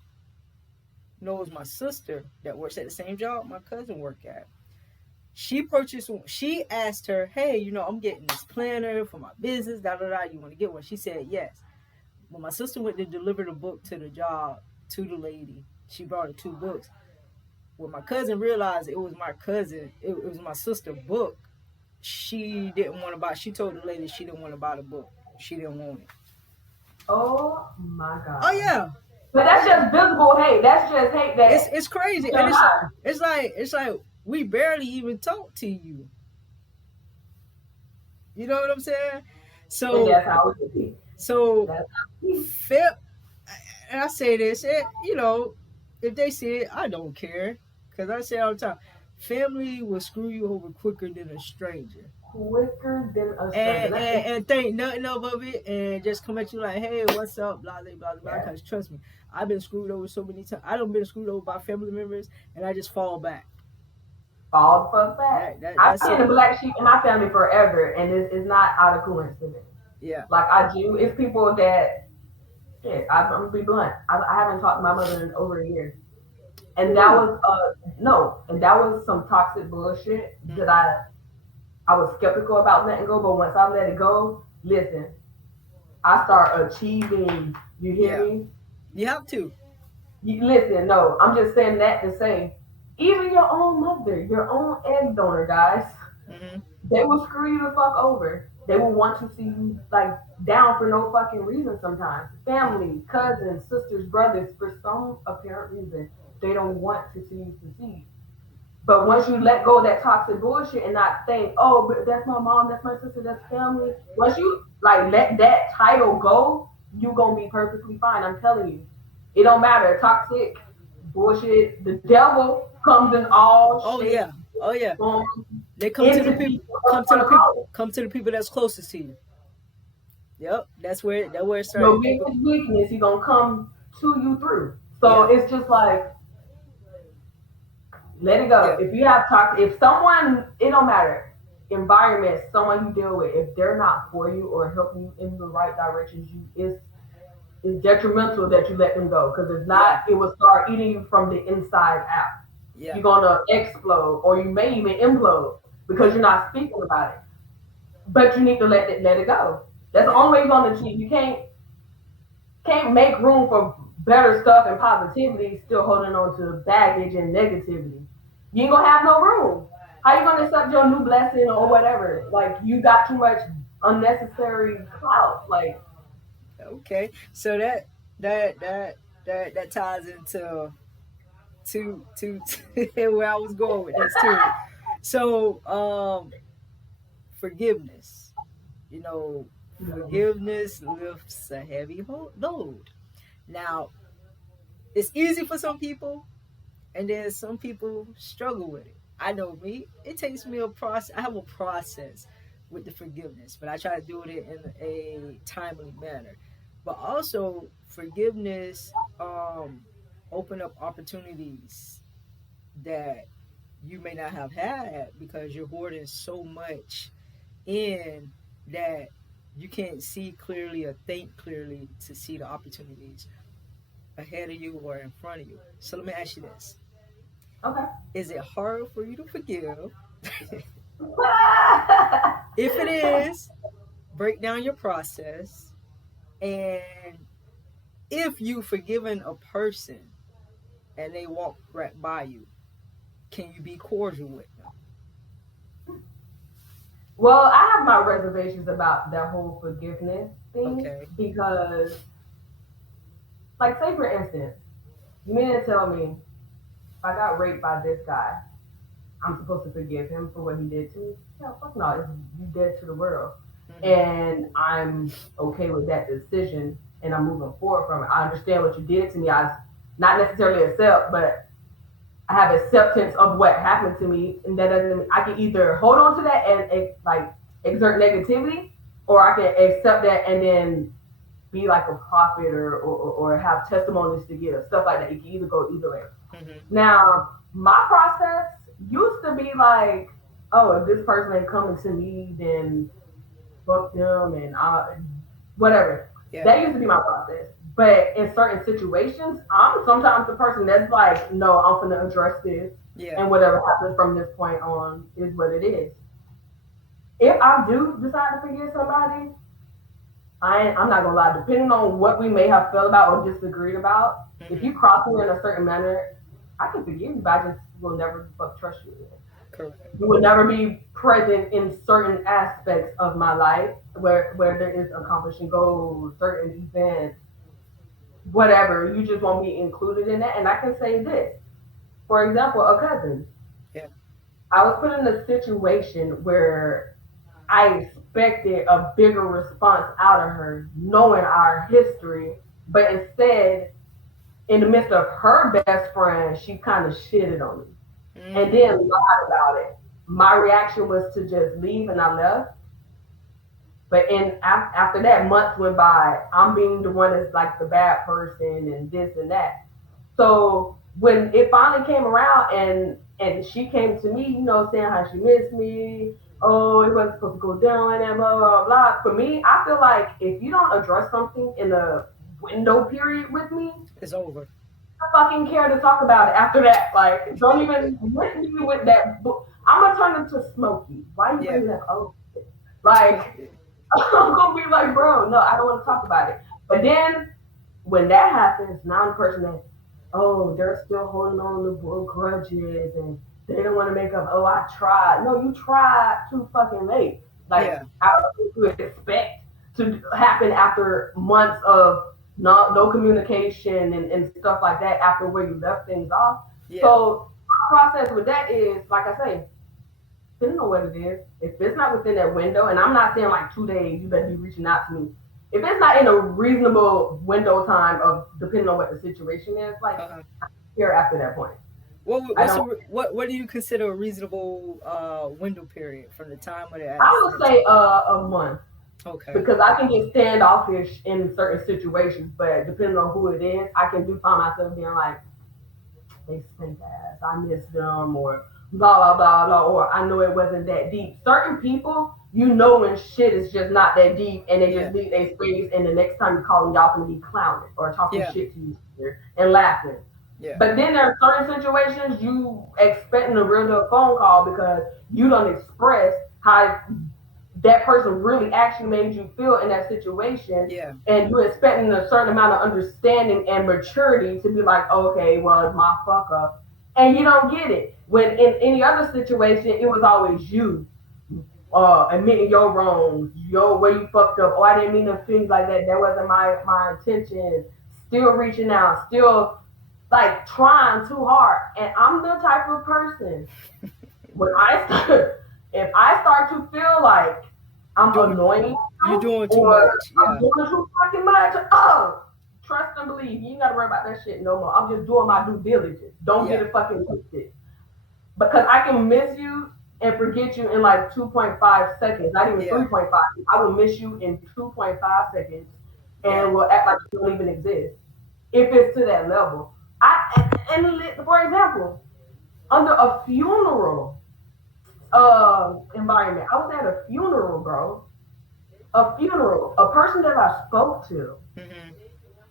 knows my sister that works at the same job my cousin worked at, She asked her, hey, I'm getting this planner for my business, you want to get one? She said yes. When my sister went to deliver the book to the job to the lady, she brought her 2 books. When my cousin realized it was my sister's book, she didn't want to buy. She told the lady she didn't want to buy the book. She didn't want it. Oh my God. Oh yeah. But that's just visible hate. That's just hate that it's crazy. And it's like we barely even talk to you. You know what I'm saying? So and that's how it should be. So That's how it be. and I say this, if they see it, I don't care. Because I say all the time, family will screw you over quicker than a stranger. Quicker than a stranger. And think nothing of it and just come at you like, hey, what's up, blah, blah, blah, blah. Because trust me, I've been screwed over so many times. I done been screwed over by family members, and I just fall back. Fall the fuck back. I've been the black sheep in my family forever, and it's not out of coincidence. Yeah. Like I do, it's people that, shit, I'm gonna be blunt. I haven't talked to my mother in over a year. And that was that was some toxic bullshit that I was skeptical about letting go, but once I let it go, listen, I start achieving. You hear me? You have to. Listen, no, I'm just saying that to say, even your own mother, your own egg donor, guys, they will screw you the fuck over. They will want to see you like down for no fucking reason sometimes. Family, cousins, sisters, brothers, for some apparent reason, they don't want to see you succeed. But once you let go of that toxic bullshit and not think, oh, but that's my mom, that's my sister, that's family. Once you like let that title go, you gonna be perfectly fine. I'm telling you. It don't matter. Toxic bullshit. The devil comes in all shapes. Oh yeah. They come to the people that's closest to you. Yep, that's where it starts. Your biggest weakness, he gonna come to you through. So it's just like, let it go. If you have toxic, if someone, it don't matter. Environment, someone you deal with, if they're not for you or helping you in the right directions, it's detrimental that you let them go. Because if not, it will start eating you from the inside out. Yeah. You're gonna explode, or you may even implode because you're not speaking about it. But you need to let it go. That's the only way you're gonna achieve. You can't make room for better stuff and positivity still holding on to baggage and negativity. You ain't gonna have no room. How you gonna accept your new blessing or whatever? Like, you got too much unnecessary clout. Like, okay, so that ties into to where I was going with this too. So forgiveness, forgiveness lifts a heavy load. Now, it's easy for some people, and then some people struggle with it. I know me. It takes me a process. I have a process with the forgiveness, but I try to do it in a timely manner. But also, forgiveness open up opportunities that you may not have had because you're hoarding so much in that you can't see clearly or think clearly to see the opportunities ahead of you or in front of you. So let me ask you this. Okay. Is it hard for you to forgive? If it is, break down your process. And if you've forgiven a person and they walk right by you, can you be cordial with them? Well, I have my reservations about that whole forgiveness thing because, like, say for instance, you mean to tell me if I got raped by this guy, I'm supposed to forgive him for what he did to me? Yeah, fuck no, you dead to the world. And I'm okay with that decision and I'm moving forward from it. I understand what you did to me. I not necessarily accept, but I have acceptance of what happened to me, and that doesn't mean I can either hold on to that and like exert negativity, or I can accept that and then be like a prophet or have testimonies to give, stuff like that. You can either go either way. Now, my process used to be like, oh, if this person ain't coming to me, then fuck them and whatever. That used to be my process. But in certain situations, I'm sometimes the person that's like, no, I'm gonna address this, Yeah. and whatever happens from this point on is what it is. If I do decide to forgive somebody, I'm not gonna lie. Depending on what we may have felt about or disagreed about, if you Mm-hmm. cross me in a certain manner, I can forgive you, but I just will never fuck trust you again. Correct. You will never be present in certain aspects of my life where there is accomplishing goals, certain events, whatever. You just won't be included in that. And I can say this, for example, a cousin. Yeah. I was put in a situation where I expected a bigger response out of her, knowing our history, but instead, in the midst of her best friend, she kind of shitted on me and then Mm. lied about it. My reaction was to just leave, and I left. But after that, months went by. I'm being the one that's like the bad person and this and that. So when it finally came around and she came to me, saying how she missed me. Oh, it wasn't supposed to go down like that, blah blah blah. For me, I feel like if you don't address something in a window period with me, It's over. I fucking care to talk about it after that. Like, don't even hit me with that. I'm gonna turn into Smokey. Why you Yeah. bringing that? Oh, like I'm gonna be like, bro, no, I don't want to talk about it. But then when that happens, now I'm the person that, oh, they're still holding on to grudges and they don't want to make up. Oh, I tried. No, you tried too fucking late. Like, Yeah. how do you expect to happen after months of no communication and stuff like that after where you left things off? Yeah. So, my process with that is, like I say, depending on what it is, if it's not within that window, and I'm not saying like 2 days, you better be reaching out to me. If it's not in a reasonable window time of depending on what the situation is, like Uh-huh. here after that point, I What's a don't. what do you consider a reasonable window period from the time of the I would accident to say a month okay. because I can get standoffish in certain situations, but depending on who it is, I can do find myself being like, they stink ass. I miss them or blah blah blah blah or I know it wasn't that deep. Certain people, when shit is just not that deep and they Yeah. just need their space and the next time you call them y'all gonna be clowning or talking Yeah. shit to you and laughing. Yeah. But then there are certain situations you expecting a real deal phone call because you don't express how that person really actually made you feel in that situation Yeah. and you're expecting a certain amount of understanding and maturity to be like, okay, well, it's my fuck up. And you don't get it. When in any other situation, it was always you admitting your wrongs, where you fucked up. Oh, I didn't mean to feel like that. That wasn't my intention. Still reaching out, still like trying too hard. And I'm the type of person when I start, if I start to feel like I'm Doing annoying you're you doing too or much. I'm Yeah. doing too fucking much, oh, trust and believe. You ain't gotta worry about that shit no more. I'm just doing my due diligence. Don't get Yeah. it fucking twisted. Because I can miss you and forget you in like 2.5 seconds, not even Yeah. 3.5. I will miss you in 2.5 seconds Yeah. and will act like you don't even exist. If it's to that level. For example, under a funeral, environment. I was at a funeral, bro. A funeral. A person that I spoke to Mhm.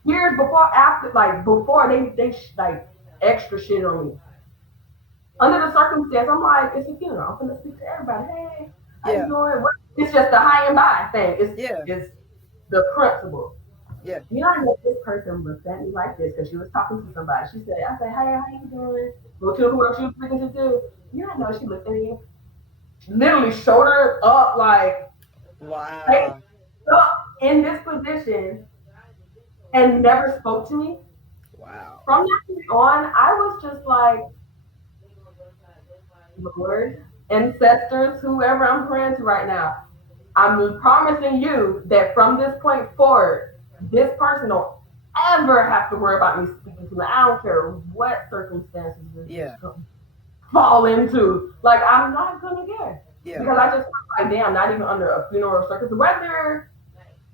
years before, after, like before like extra shit on me. Under the circumstance, I'm like, it's a funeral. I'm gonna speak to everybody. Hey, how you Yeah. doing? It's just the high and by thing. It's Yeah. it's the principle. Yeah. I know this person looked at me like this because she was talking to somebody. I said, hey, how you doing? Go to whoever she was speaking to. Do. Know she looked at me, literally shoulder up, like hey, Wow. up in this position and never spoke to me. Wow. From that point on, I was just like, Lord, ancestors, whoever I'm praying to right now, I'm promising you that from this point forward, this person don't ever have to worry about me speaking to me. I don't care what circumstances this Yeah. fall into. Like, I'm not gonna care. Yeah. Because I just feel like, damn, not even under a funeral circus. Whether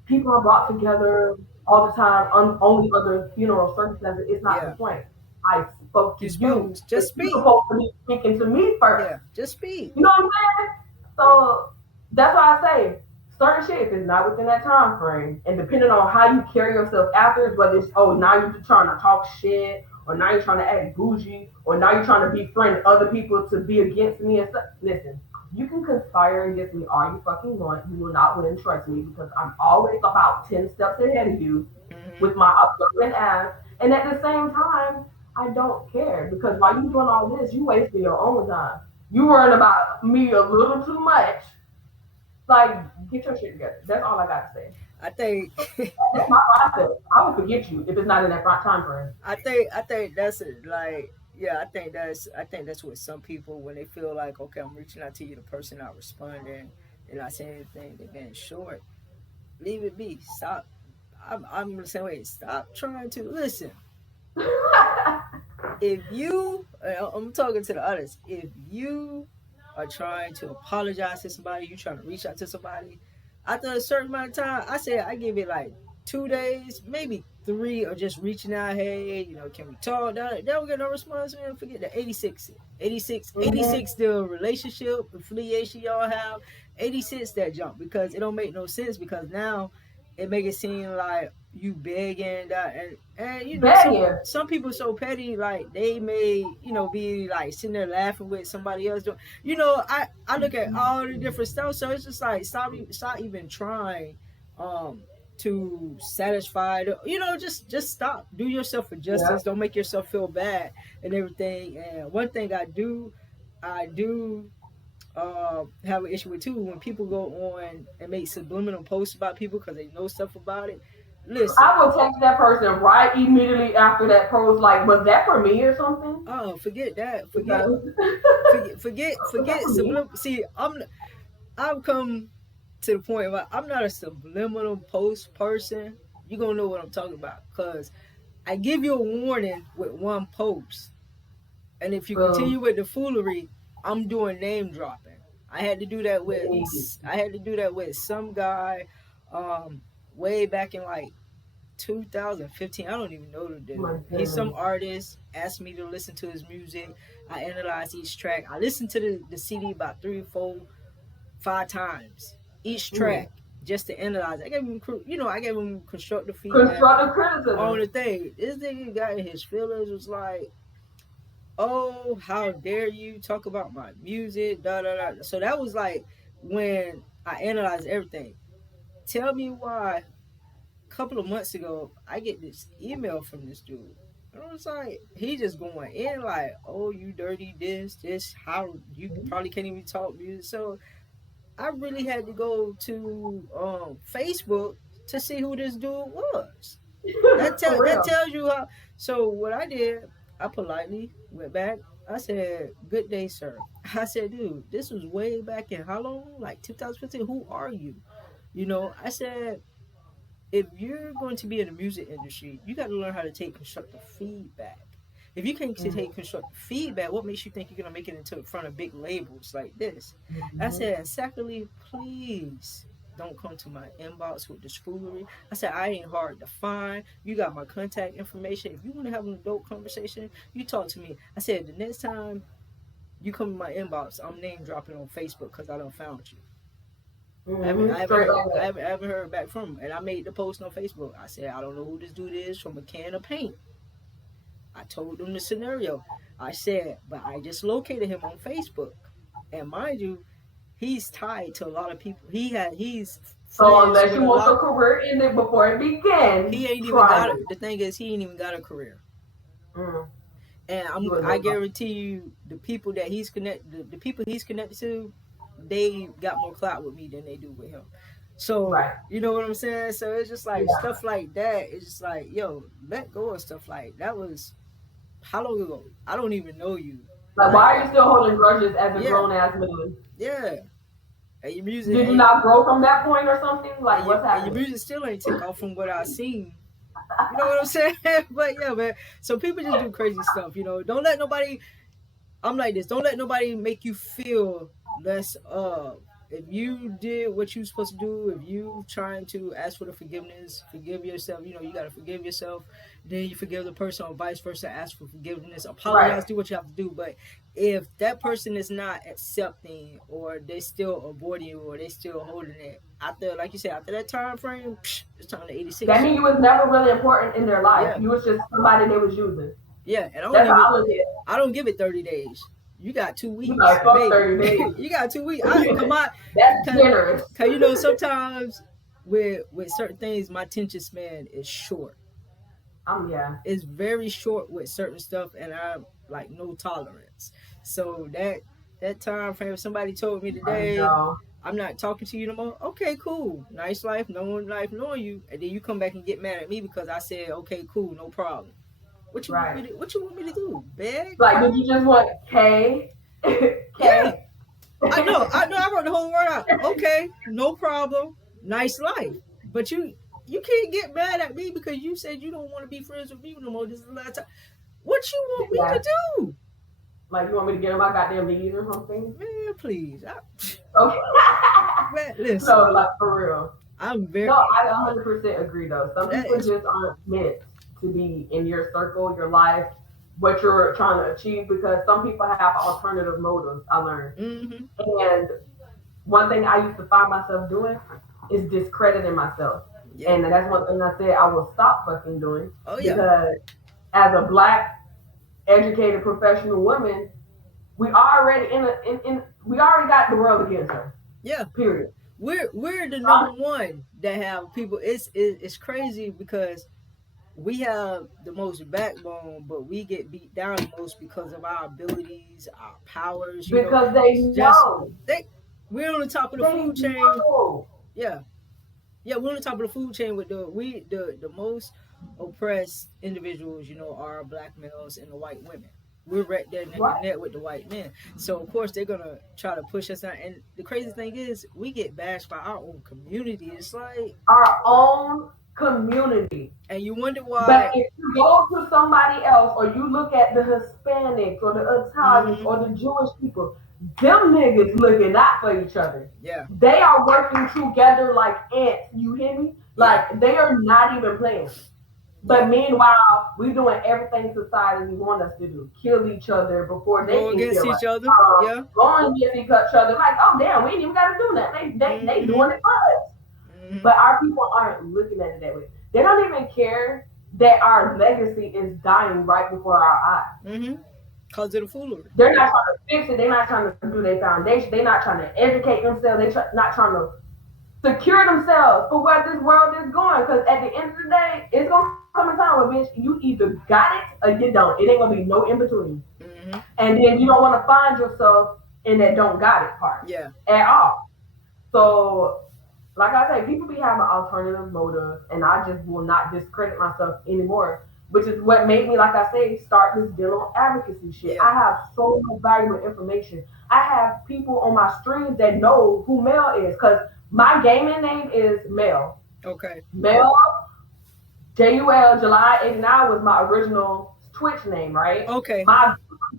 people are brought together all the time, only under funeral circumstances, it's not the Yeah. point. I spoke to You spoke. you, but Just you're speak. supposed to be speaking to me first. Yeah. Just speak. You know what I'm saying? Yeah. So that's why I say certain shit, if it's not within that time frame, and depending on how you carry yourself afterwards, whether it's now you're trying to talk shit, or now you're trying to act bougie, or now you're trying to befriend other people to be against me and stuff. Listen, you can conspire against me all you fucking want. You will not win, trust me, because I'm always about 10 steps ahead of you with my observant ass. And at the same time, I don't care because while you doing all this, you wasting your own time. You worrying about me a little too much. Like, get your shit together. That's all I got to say. I think That's my process. I will forget you if it's not in that front time frame. I think that's it. Like, yeah, I think that's what some people, when they feel like, okay, I'm reaching out to you, the person not responding, they're not saying anything, they're being short. Leave it be. Stop. I'm the same way. Stop trying to listen. If you, I'm talking to the others. If you are trying to apologize to somebody, you trying to reach out to somebody, after a certain amount of time, I say I give it like 2 days, maybe three, or just reaching out, hey, can we talk? They don't get no response, man. Forget that. 86, 86, Mhm. 86, the relationship affiliation y'all have, 86 that jump, because it don't make no sense, because now it make it seem like you begging that, and Begging. some people so petty, like they may be like sitting there laughing with somebody else doing, I look at all the different stuff, so it's just like stop even trying um to satisfy just stop, do yourself a Yeah. justice, don't make yourself feel bad and everything. And one thing I do have an issue with too, when people go on and make subliminal posts about people because they know stuff about it. Listen, I will text that person right immediately after that post, like, was that for me or something? oh, forget that, forget Because forget forget was that forget for me? subliminal. See, I've come to the point where I'm not a subliminal post person. You gonna know what I'm talking about, because I give you a warning with one post, and if you Boom. continue with the foolery, I'm doing name dropping. I had to do that with some guy, um, way back in like 2015. I don't even know the dude. My He's some goodness. artist. Asked me to listen to his music. I analyzed each track. I listened to the CD about 3, 4, 5 times each Mm. track just to analyze. I gave him constructive feedback Constructive on criticism. the thing. This nigga got in his feelings. Was like, oh, how dare you talk about my music? Da da da. So that was like when I analyzed everything. Tell me why couple of months ago, I get this email from this dude. And I was like, he just going in like, oh, you dirty this, how you probably can't even talk music. So I really had to go to Facebook to see who this dude was. For That real. tells you how. So what I did, I politely went back. I said, "Good day, sir." I said, "Dude, this was way back in how long? Like 2015. Who are you?" I said, if you're going to be in the music industry, you got to learn how to take constructive feedback. If you can't take Mm-hmm. constructive feedback, what makes you think you're going to make it into front of big labels like this? I Mm-hmm. said, and secondly, please don't come to my inbox with this foolery. I said, I ain't hard to find. You got my contact information. If you want to have an adult conversation, you talk to me. I said, the next time you come to my inbox, I'm name dropping on Facebook because I done found you. I Mm-hmm. haven't Straight heard like that. I haven't heard back from him. And I made the post on Facebook. I said, I don't know who this dude is from a can of paint. I told him the scenario. I said, but I just located him on Facebook. And mind you, he's tied to a lot of people. He's So friends unless with you a want lot. your career ended before it begins, He ain't even try got it. it. The thing is, he ain't even got a career. Mm. And You would I never. guarantee you, the people he's connected to, they got more clout with me than they do with him. So Right. you know what I'm saying. So it's just like Yeah. stuff like that. It's just like, yo, let go of stuff like that. Was how long ago? I don't even know you Like, like why are you that. still holding grudges as a Yeah, grown ass man? yeah. And your music, Did you not grow from that point or something? Like, what's and your happening? music still ain't take off from what I seen. You know what I'm saying? But yeah, man. So people just do crazy stuff. Don't let nobody. I'm like this. Don't let nobody make you feel less of. if you did what you supposed to do, if you trying to ask for the forgiveness, forgive yourself, you know, you gotta forgive yourself, then you forgive the person or vice versa, ask for forgiveness, Right. apologize, do what you have to do. But if that person is not accepting or they still avoiding you or they still holding it, after, like you said, after that time frame, it's time to 86 That means you. you was never really important in their life. Yeah. You was just somebody they was using. Yeah, and That's how I look at it. I don't give it 30 days. You got 2 You weeks, like fuck maybe. 30 days. You got 2 weeks. I come on, That's cause, generous. cause you know sometimes with certain things, my attention span is short. Yeah. It's very short with certain stuff, and I like no tolerance. So that time frame, if somebody told me today, No. I'm not talking to you no more. Okay, cool, nice life, knowing you, and then you come back and get mad at me because I said, okay, cool, no problem. Right. What you want me to do? Beg, Like, cry? did you just want K? Yeah, K? I know. I wrote the whole word out. Okay, no problem. Nice life, but you can't get mad at me because you said you don't want to be friends with me no more. This is the last time. What you want me Yeah. to do? Like, you want me to get on my goddamn knees or something? Man, please. Okay. Man, listen. No, like, for real. I'm very. No, I 100% agree, though. Some That people is. just aren't meant to be in your circle, your life, what you're trying to achieve, because some people have alternative motives, I learned. Mm-hmm. And one thing I used to find myself doing is discrediting myself. Yeah. And that's one thing I said I will stop fucking doing, Oh yeah. because as a black educated professional woman, we already we already got the world against her. Yeah. Period. We're the number one that have people. It's crazy because we have the most backbone, but we get beat down the most because of our abilities, our powers. You know, Because they just know. we're on the top of the They food chain. know. Yeah, yeah, we're on the top of the food chain with the most oppressed individuals. You know, are black males and the white women. We're right there neck and neck with the white men. So of course they're gonna try to push us down. And the crazy thing is, we get bashed by our own community. It's like Our own community. and you wonder But why. if you go to somebody else, or you look at the Hispanics or the Italians or the Jewish people, them niggas looking out for each other. Yeah. They are working together like ants. You hear me? Like, Yeah. they are not even playing. But meanwhile, we doing everything society want us to do. Kill each other before they Go can against kill each us. other. Yeah. Going against each other. Like, oh damn, we ain't even got to do that. They doing it for us. Mm-hmm. But our people aren't looking at it that way. They don't even care that our legacy is dying right before our eyes. Mm-hmm. Cause of the foolery. They're not trying to fix it. They're not trying to do their foundation. They're not trying to educate themselves. They're not trying to secure themselves for where this world is going. Because at the end of the day, it's gonna come a time where, bitch, you either got it or you don't. It ain't gonna be no in between. Mm-hmm. And then you don't want to find yourself in that don't got it part. Yeah. At all. So, like I say, people be having alternative motives, and I just will not discredit myself anymore. Which is what made me, like I say, start this dental advocacy shit. Yeah. I have so much valuable information. I have people on my streams that know who Mel is, because my gaming name is Mel. Okay. Mel, Jul, July 89 was my original Twitch name, right? Okay. My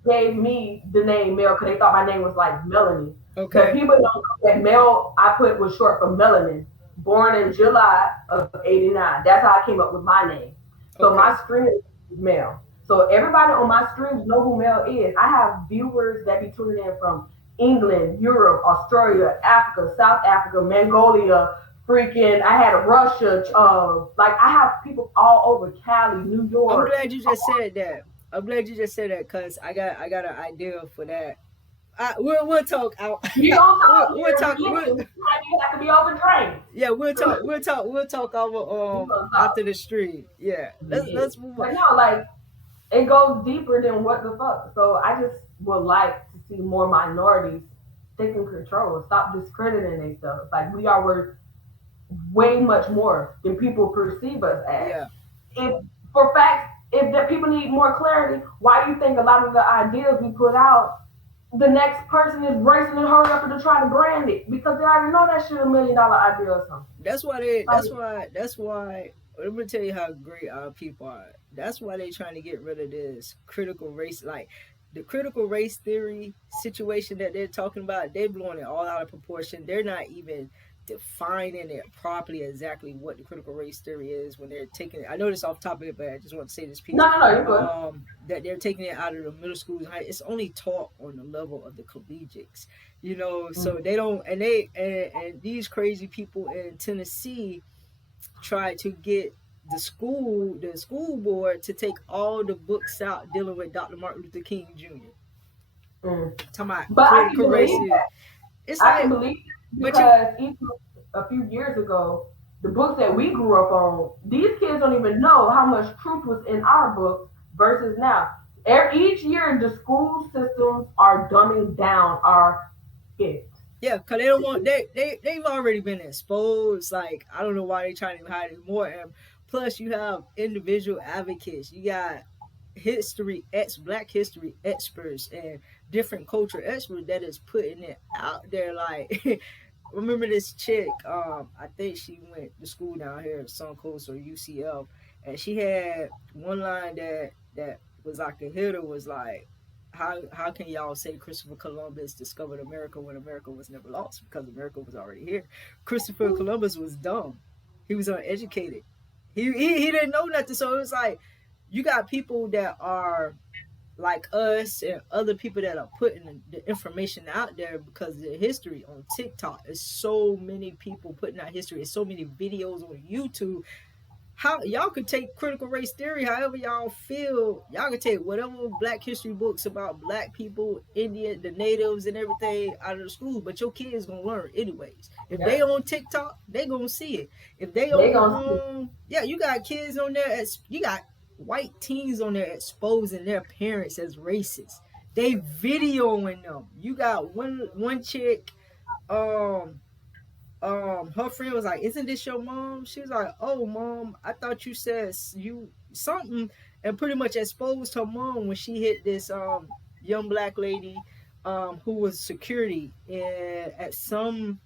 gave me the name Mel because they thought my name was like Melanie. Okay. But people don't know that Mel I put was short for melanin. Born in July of 89. That's how I came up with my name. So my stream is Mel. So everybody on my streams know who Mel is. I have viewers that be tuning in from England, Europe, Australia, Africa, South Africa, Mongolia, freaking, I had Russia, like I have people all over Cali, New York. I'm glad you just said that because I got an idea for that. We'll talk out. You don't talk. We'll talk. You have to be overtrained. Yeah, we'll talk over after the stream. Yeah, let's move on. But no, like it goes deeper than what the fuck. So I just would like to see more minorities taking control. Stop discrediting themselves. Like we are worth way much more than people perceive us as. Yeah. If the people need more clarity, why do you think a lot of the ideas we put out, the next person is racing and hurry up to try to brand it because they already know that shit $1 million idea or something. That's why. Let me tell you how great our people are. That's why they trying to get rid of this critical race. Like the critical race theory situation that they're talking about, they're blowing it all out of proportion. They're not even defining it properly exactly what the critical race theory is when they're taking it. I know this off topic, but I just want to say this piece. No, you're good. That they're taking it out of the middle schools. It's only taught on the level of the collegiates, so they don't, and these crazy people in Tennessee try to get the school board to take all the books out dealing with Dr. Martin Luther King Jr. Talking about But I can critical race believe theory. that. It's I like, can believe that but because even a few years ago, the books that we grew up on, these kids don't even know how much truth was in our books versus now. Each year, the school systems are dumbing down our kids. yeah, because they don't want they've already been exposed. Like, I don't know why they trying to hide it more. And plus, you have individual advocates. You got black history experts and different culture experts that is putting it out there. Like, remember this chick? I think she went to school down here at Suncoast or UCF, and she had one line that was like a hitter. Was like, how can y'all say Christopher Columbus discovered America when America was never lost, because America was already here? Christopher Columbus was dumb. He was uneducated. He didn't know nothing. So it was like, you got people that are like us and other people that are putting the information out there because the history on TikTok is so many people putting out history. There's so many videos on YouTube. How y'all could take critical race theory however y'all feel. Y'all could take whatever black history books about black people, Indian, the natives and everything out of the school, but your kids gonna learn anyways. If they on TikTok, they gonna see it. If they on you got kids on there, you got white teens on there exposing their parents as racist. They videoing them. You got one chick, her friend was like, "Isn't this your mom?" She was like, "Oh, mom, I thought you said you something," and pretty much exposed her mom when she hit this young black lady who was security at some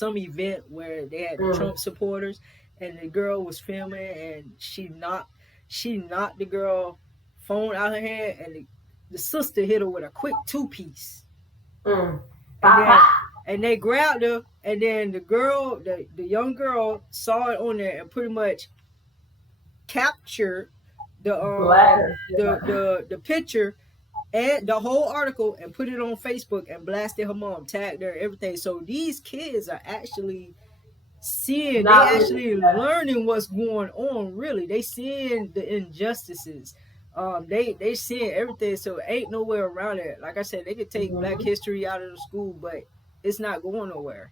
event where they had the Trump supporters, and the girl was filming, and she knocked the girl phone out her hand, and the sister hit her with a quick 2-piece. And they grabbed her, and then the young girl saw it on there and pretty much captured the picture and the whole article and put it on Facebook and blasted her mom, tagged her, everything. So these kids are actually learning what's going on. Really, they seeing the injustices. They seeing everything. So ain't nowhere around it. Like I said, they could take black history out of the school, but it's not going nowhere.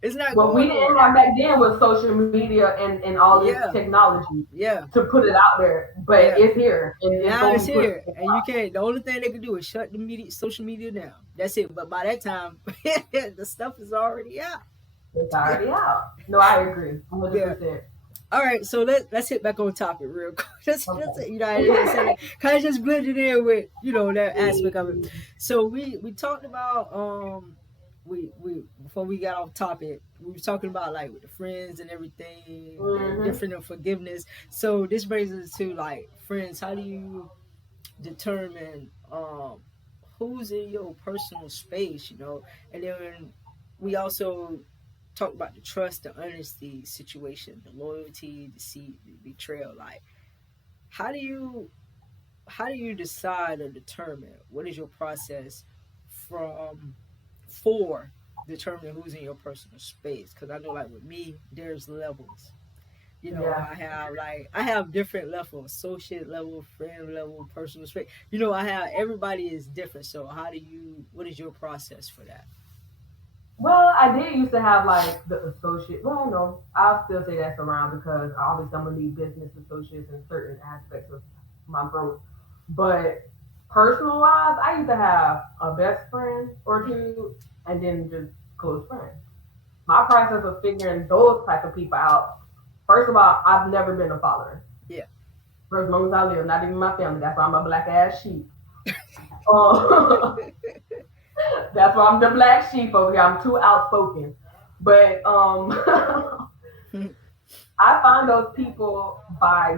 It's not What we didn't have back then was social media and all this technology to put it out there. But it's here. And now it's here. And you can't, the only thing they can do is shut the social media down. That's it. But by that time, the stuff is already out. It's already out. No, I agree. 100%. All right, so let's hit back on topic real quick. Just kind of just blend it in with that aspect of it. So we talked about we before we got off topic, we were talking about like with the friends and everything, different of forgiveness. So this brings us to like friends. How do you determine who's in your personal space? And then we also talk about the trust, the honesty situation, the loyalty, deceit, the betrayal. Like, how do you decide or determine what is your process for determining who's in your personal space? Because I know, like with me, there's levels. I have different levels: associate level, friend level, personal space. Everybody is different. So what is your process for that? Well, I did used to have like the associate. Well, no, I'll still say that's around because obviously I'm gonna need business associates in certain aspects of my growth. But personal wise, I used to have a best friend or two, and then just close friends. My process of figuring those type of people out. First of all, I've never been a follower. Yeah. For as long as I live, not even my family. That's why I'm a black ass sheep. That's why I'm the black sheep over here. I'm too outspoken. But I find those people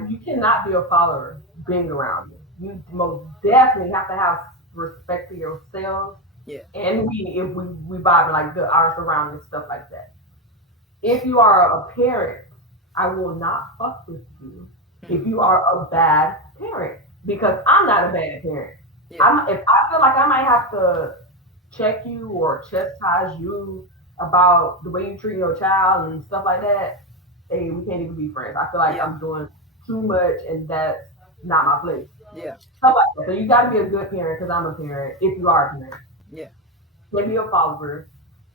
you cannot be a follower being around you. You most definitely have to have respect for yourself, Yeah. and if we vibe like our surroundings, stuff like that. If you are a parent, I will not fuck with you if you are a bad parent because I'm not a bad parent. Yeah. If I feel like I might have to check you or chastise you about the way you treat your child and stuff like that, hey, we can't even be friends. I feel like Yeah. I'm doing too much and that's not my place. Yeah. Stuff like that. So you got to be a good parent because I'm a parent. If you are a parent, Yeah. maybe a follower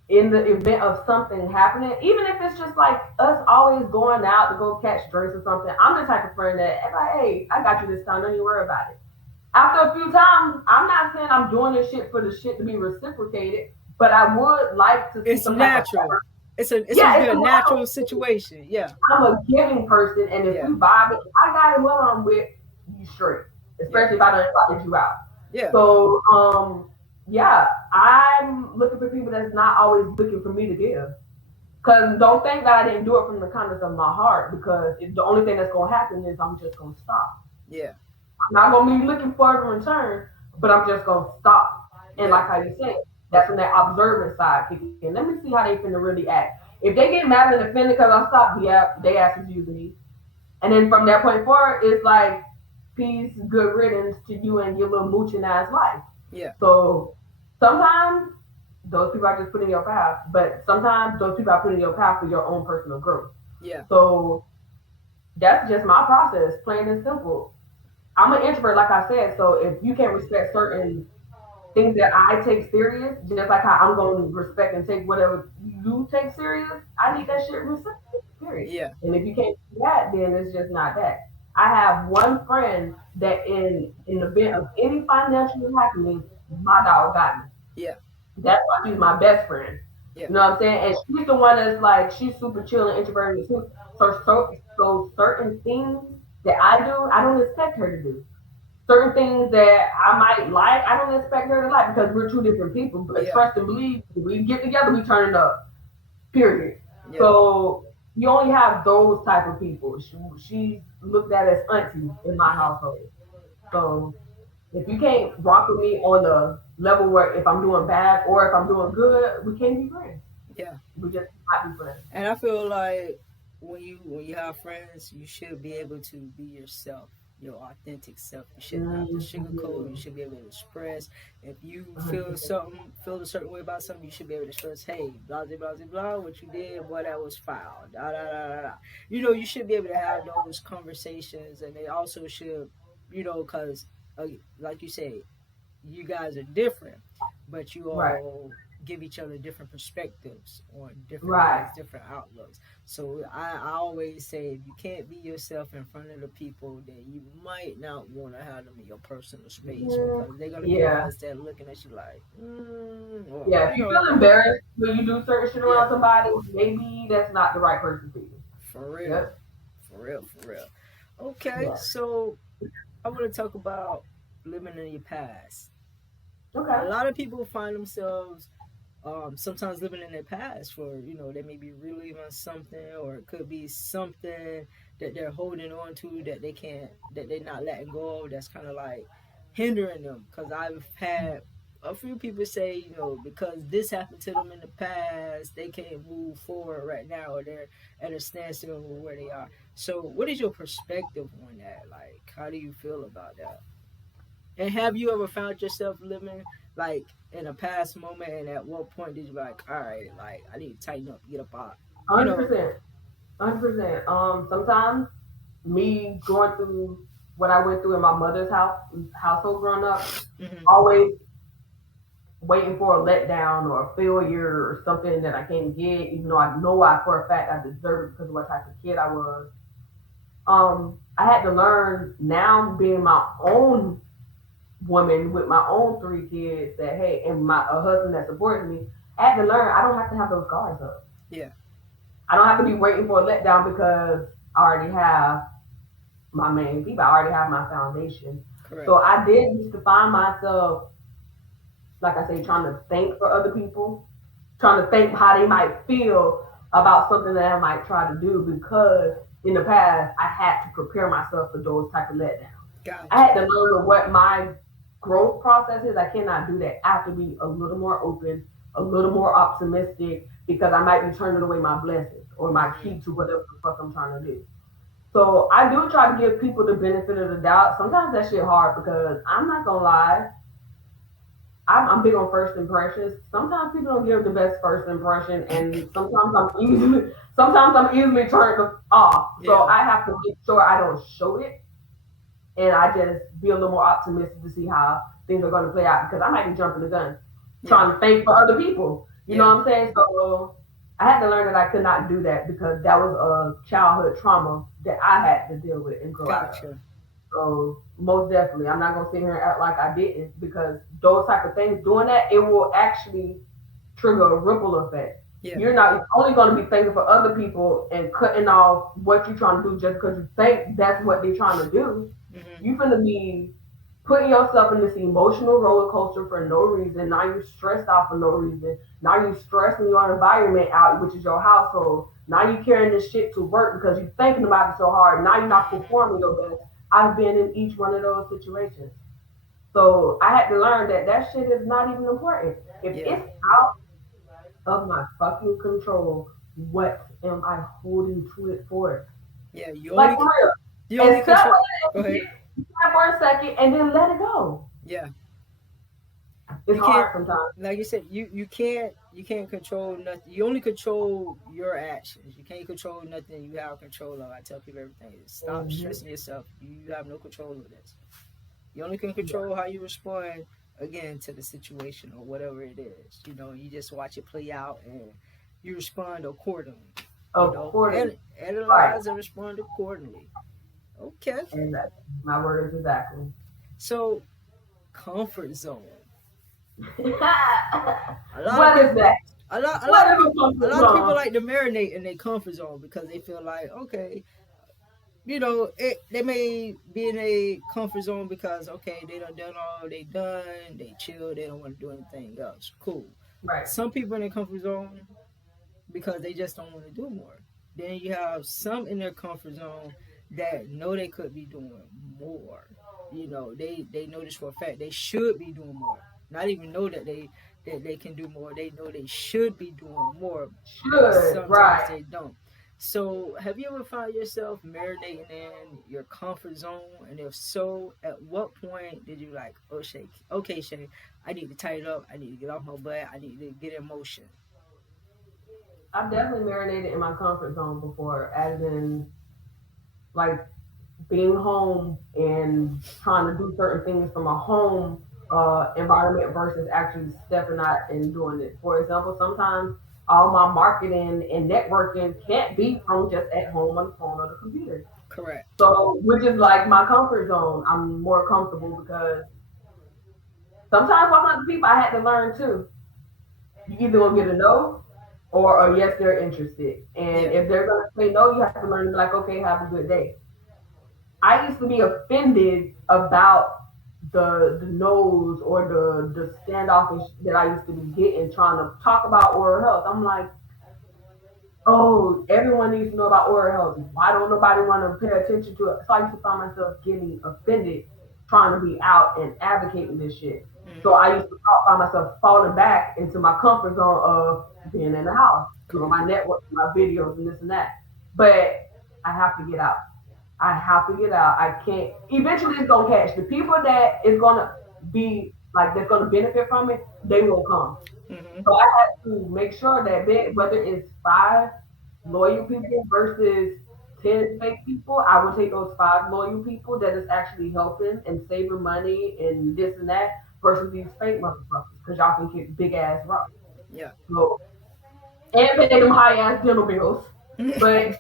in the event of something happening, even if it's just like us always going out to go catch drinks or something, I'm the type of friend that if hey, I got you this time, don't you worry about it. After a few times, I'm not saying I'm doing this shit for the shit to be reciprocated, but I would like to see It's some natural. type of It's a yeah, a natural situation. Yeah. I'm a giving person, and if Yeah. we vibe it, I got it well I'm with you straight, especially if I don't invite you out. Yeah. So, yeah, I'm looking for people that's not always looking for me to give. Cause don't think that I didn't do it from the kindness of my heart. Because the only thing that's gonna happen is I'm just gonna stop. Yeah. I'm not gonna be looking for it in return, but I'm just gonna stop. And Yeah. like how you said, that's when that observant side kicks in. Let me see how they finna really act. If they get mad and offended because I stopped, yeah, they ask to use me. And then from that point forward, it's like peace, good riddance to you and your little mooching ass life. Yeah. So sometimes those people are just put in your path, but sometimes those people are put in your path for your own personal growth. Yeah. So that's just my process, plain and simple. I'm an introvert, like I said. So if you can't respect certain things that I take serious, just like how I'm going to respect and take whatever you take serious, I need that shit respected, period. Yeah. And if you can't do that, then it's just not that. I have one friend that in the event of any financial happening, my dog got me. Yeah. That's why she's my best friend. Yeah. You know what I'm saying? And she's the one that's like she's super chill and introverted too. So certain things that I do, I don't expect her to do. Certain things that I might like, I don't expect her to like because we're two different people. But Yeah. trust and believe, if we get together, we turn it up. Period. Yeah. So you only have those type of people. She's looked at as auntie in my household. So if you can't rock with me on the level where if I'm doing bad or if I'm doing good, we can't be friends. Yeah. We just might be friends. And I feel like when you have friends, you should be able to be yourself, your authentic self. You shouldn't have to sugarcoat. You should be able to express. If you feel a certain way about something, you should be able to express. Hey, blah blah blah blah. What you did, boy, that was foul. Da da da da da. You should be able to have those conversations, and they also should, because like you say, you guys are different, but you Right. all give each other different perspectives on different Right. things, different outlooks. So I always say if you can't be yourself in front of the people, then you might not want to have them in your personal space because they're gonna be the Yeah. ones that looking at you like, or, Yeah. If you feel embarrassed when you do certain shit around Yeah. somebody, maybe that's not the right person for you. for real, Yep. for real, for real. Okay, Yeah. so I want to talk about living in your past. A Okay. lot of people find themselves sometimes living in their past for they may be reliving something, or it could be something that they're holding on to that they can't, that they're not letting go of, that's kind of like hindering them. Because I've had a few people say, because this happened to them in the past, they can't move forward right now, or they're at a standstill where they are. So what is your perspective on that? Like, how do you feel about that? And have you ever found yourself living like in a past moment, and at what point did you be like, all right, like I need to tighten up, get up out, you Hundred know? percent. 100%. Sometimes me going through what I went through in my mother's household growing up, Hmm. always waiting for a letdown or a failure or something that I can't get, even though I know I for a fact I deserve it because of what type of kid I was. I had to learn now being my own woman with my own three kids that hey, and my a husband that supported me. I had to learn I don't have to have those guards up. Yeah, I don't have to be waiting for a letdown because I already have my main people. I already have my foundation. correct. So I did used to find myself, like I say, trying to think for other people, trying to think how they might feel about something that I might try to do because in the past I had to prepare myself for those type of letdowns. I Gotcha. had to learn what my growth processes, I cannot do that. I have to be a little more open, a little more optimistic, because I might be turning away my blessings or my key to whatever the fuck I'm trying to do. So I do try to give people the benefit of the doubt. Sometimes that shit hard because I'm not gonna lie, I'm big on first impressions. Sometimes people don't give the best first impression, and sometimes I'm easily turned off. So Yeah. I have to make sure I don't show it, and I just be a little more optimistic to see how things are going to play out, because I might be jumping the gun, trying Yeah. to think for other people. You know Yeah. what I'm saying? So I had to learn that I could not do that, because that was a childhood trauma that I had to deal with and grow out of. Gotcha. So most definitely, I'm not gonna sit here and act like I didn't, because those type of things, doing that, it will actually trigger a ripple effect. Yeah. You're not only gonna be thinking for other people and cutting off what you're trying to do just because you think that's what they're trying to do. Hmm. You're gonna be putting yourself in this emotional roller coaster for no reason. Now you're stressed out for no reason. Now you're stressing your environment out, which is your household. Now you're carrying this shit to work because you're thinking about it so hard. Now you're not performing your best. I've been in each one of those situations. So I had to learn that that shit is not even important. If Yeah. it's out of my fucking control, what am I holding to it for? Yeah. Like for real. You only And step control. with Go it ahead. for a second and then let it go. Yeah. It's You can't, hard sometimes. like you said, you can't control nothing. You only control your actions. You can't control nothing you have control of. I tell people everything is stop Mm-hmm. stressing yourself. You have no control of this. You only can control how you respond again to the situation or whatever it is. You just watch it play out and you respond accordingly. Accordingly. And Right. analyze and respond accordingly. Okay. And that's my words exactly. So comfort zone. A lot of What is people that? a lot a lot What of is people a a comfort lot of people zone? like to marinate in their comfort zone because they feel like, okay, they may be in a comfort zone because, okay, they done all they done, they chill, they don't want to do anything else. Cool. Right. Some people in their comfort zone because they just don't want to do more. Then you have some in their comfort zone that know they could be doing more. They know this for a fact. They should be doing more. Not even know that they can do more. They know they should be doing more, but Should. sometimes Right. they don't. So, have you ever found yourself marinating in your comfort zone? And if so, at what point did you like, oh, Shay, okay, Shay, I need to tighten up. I need to get off my butt. I need to get in motion. I've definitely marinated in my comfort zone before, as in like being home and trying to do certain things from a home environment versus actually stepping out and doing it. For example, sometimes all my marketing and networking can't be from just at home on the phone or the computer. Correct. So, which is like my comfort zone. I'm more comfortable because sometimes walking up to people, I had to learn too. You either gonna get a no or a yes, they're interested. And Yeah. if they're gonna say no, you have to learn to be like, okay, have a good day. I used to be offended about the no's or the standoffish that I used to be getting trying to talk about oral health. I'm like, oh, everyone needs to know about oral health. Why don't nobody want to pay attention to it? So I used to find myself getting offended trying to be out and advocating this shit. So Hmm. I used to find myself falling back into my comfort zone of being in the house, doing my Correct. network, my videos, and this and that. But I have to get out. I have to get out. I can't. Eventually, it's gonna catch the people that is gonna be like that's gonna benefit from it. They will come. Hmm. So I had to make sure that whether it's five loyal people versus 10 fake people, I would take those five loyal people that is actually helping and saving money and this and that versus these fake motherfuckers because y'all can get big ass rocks. Yeah. So and pay them high ass dental bills. But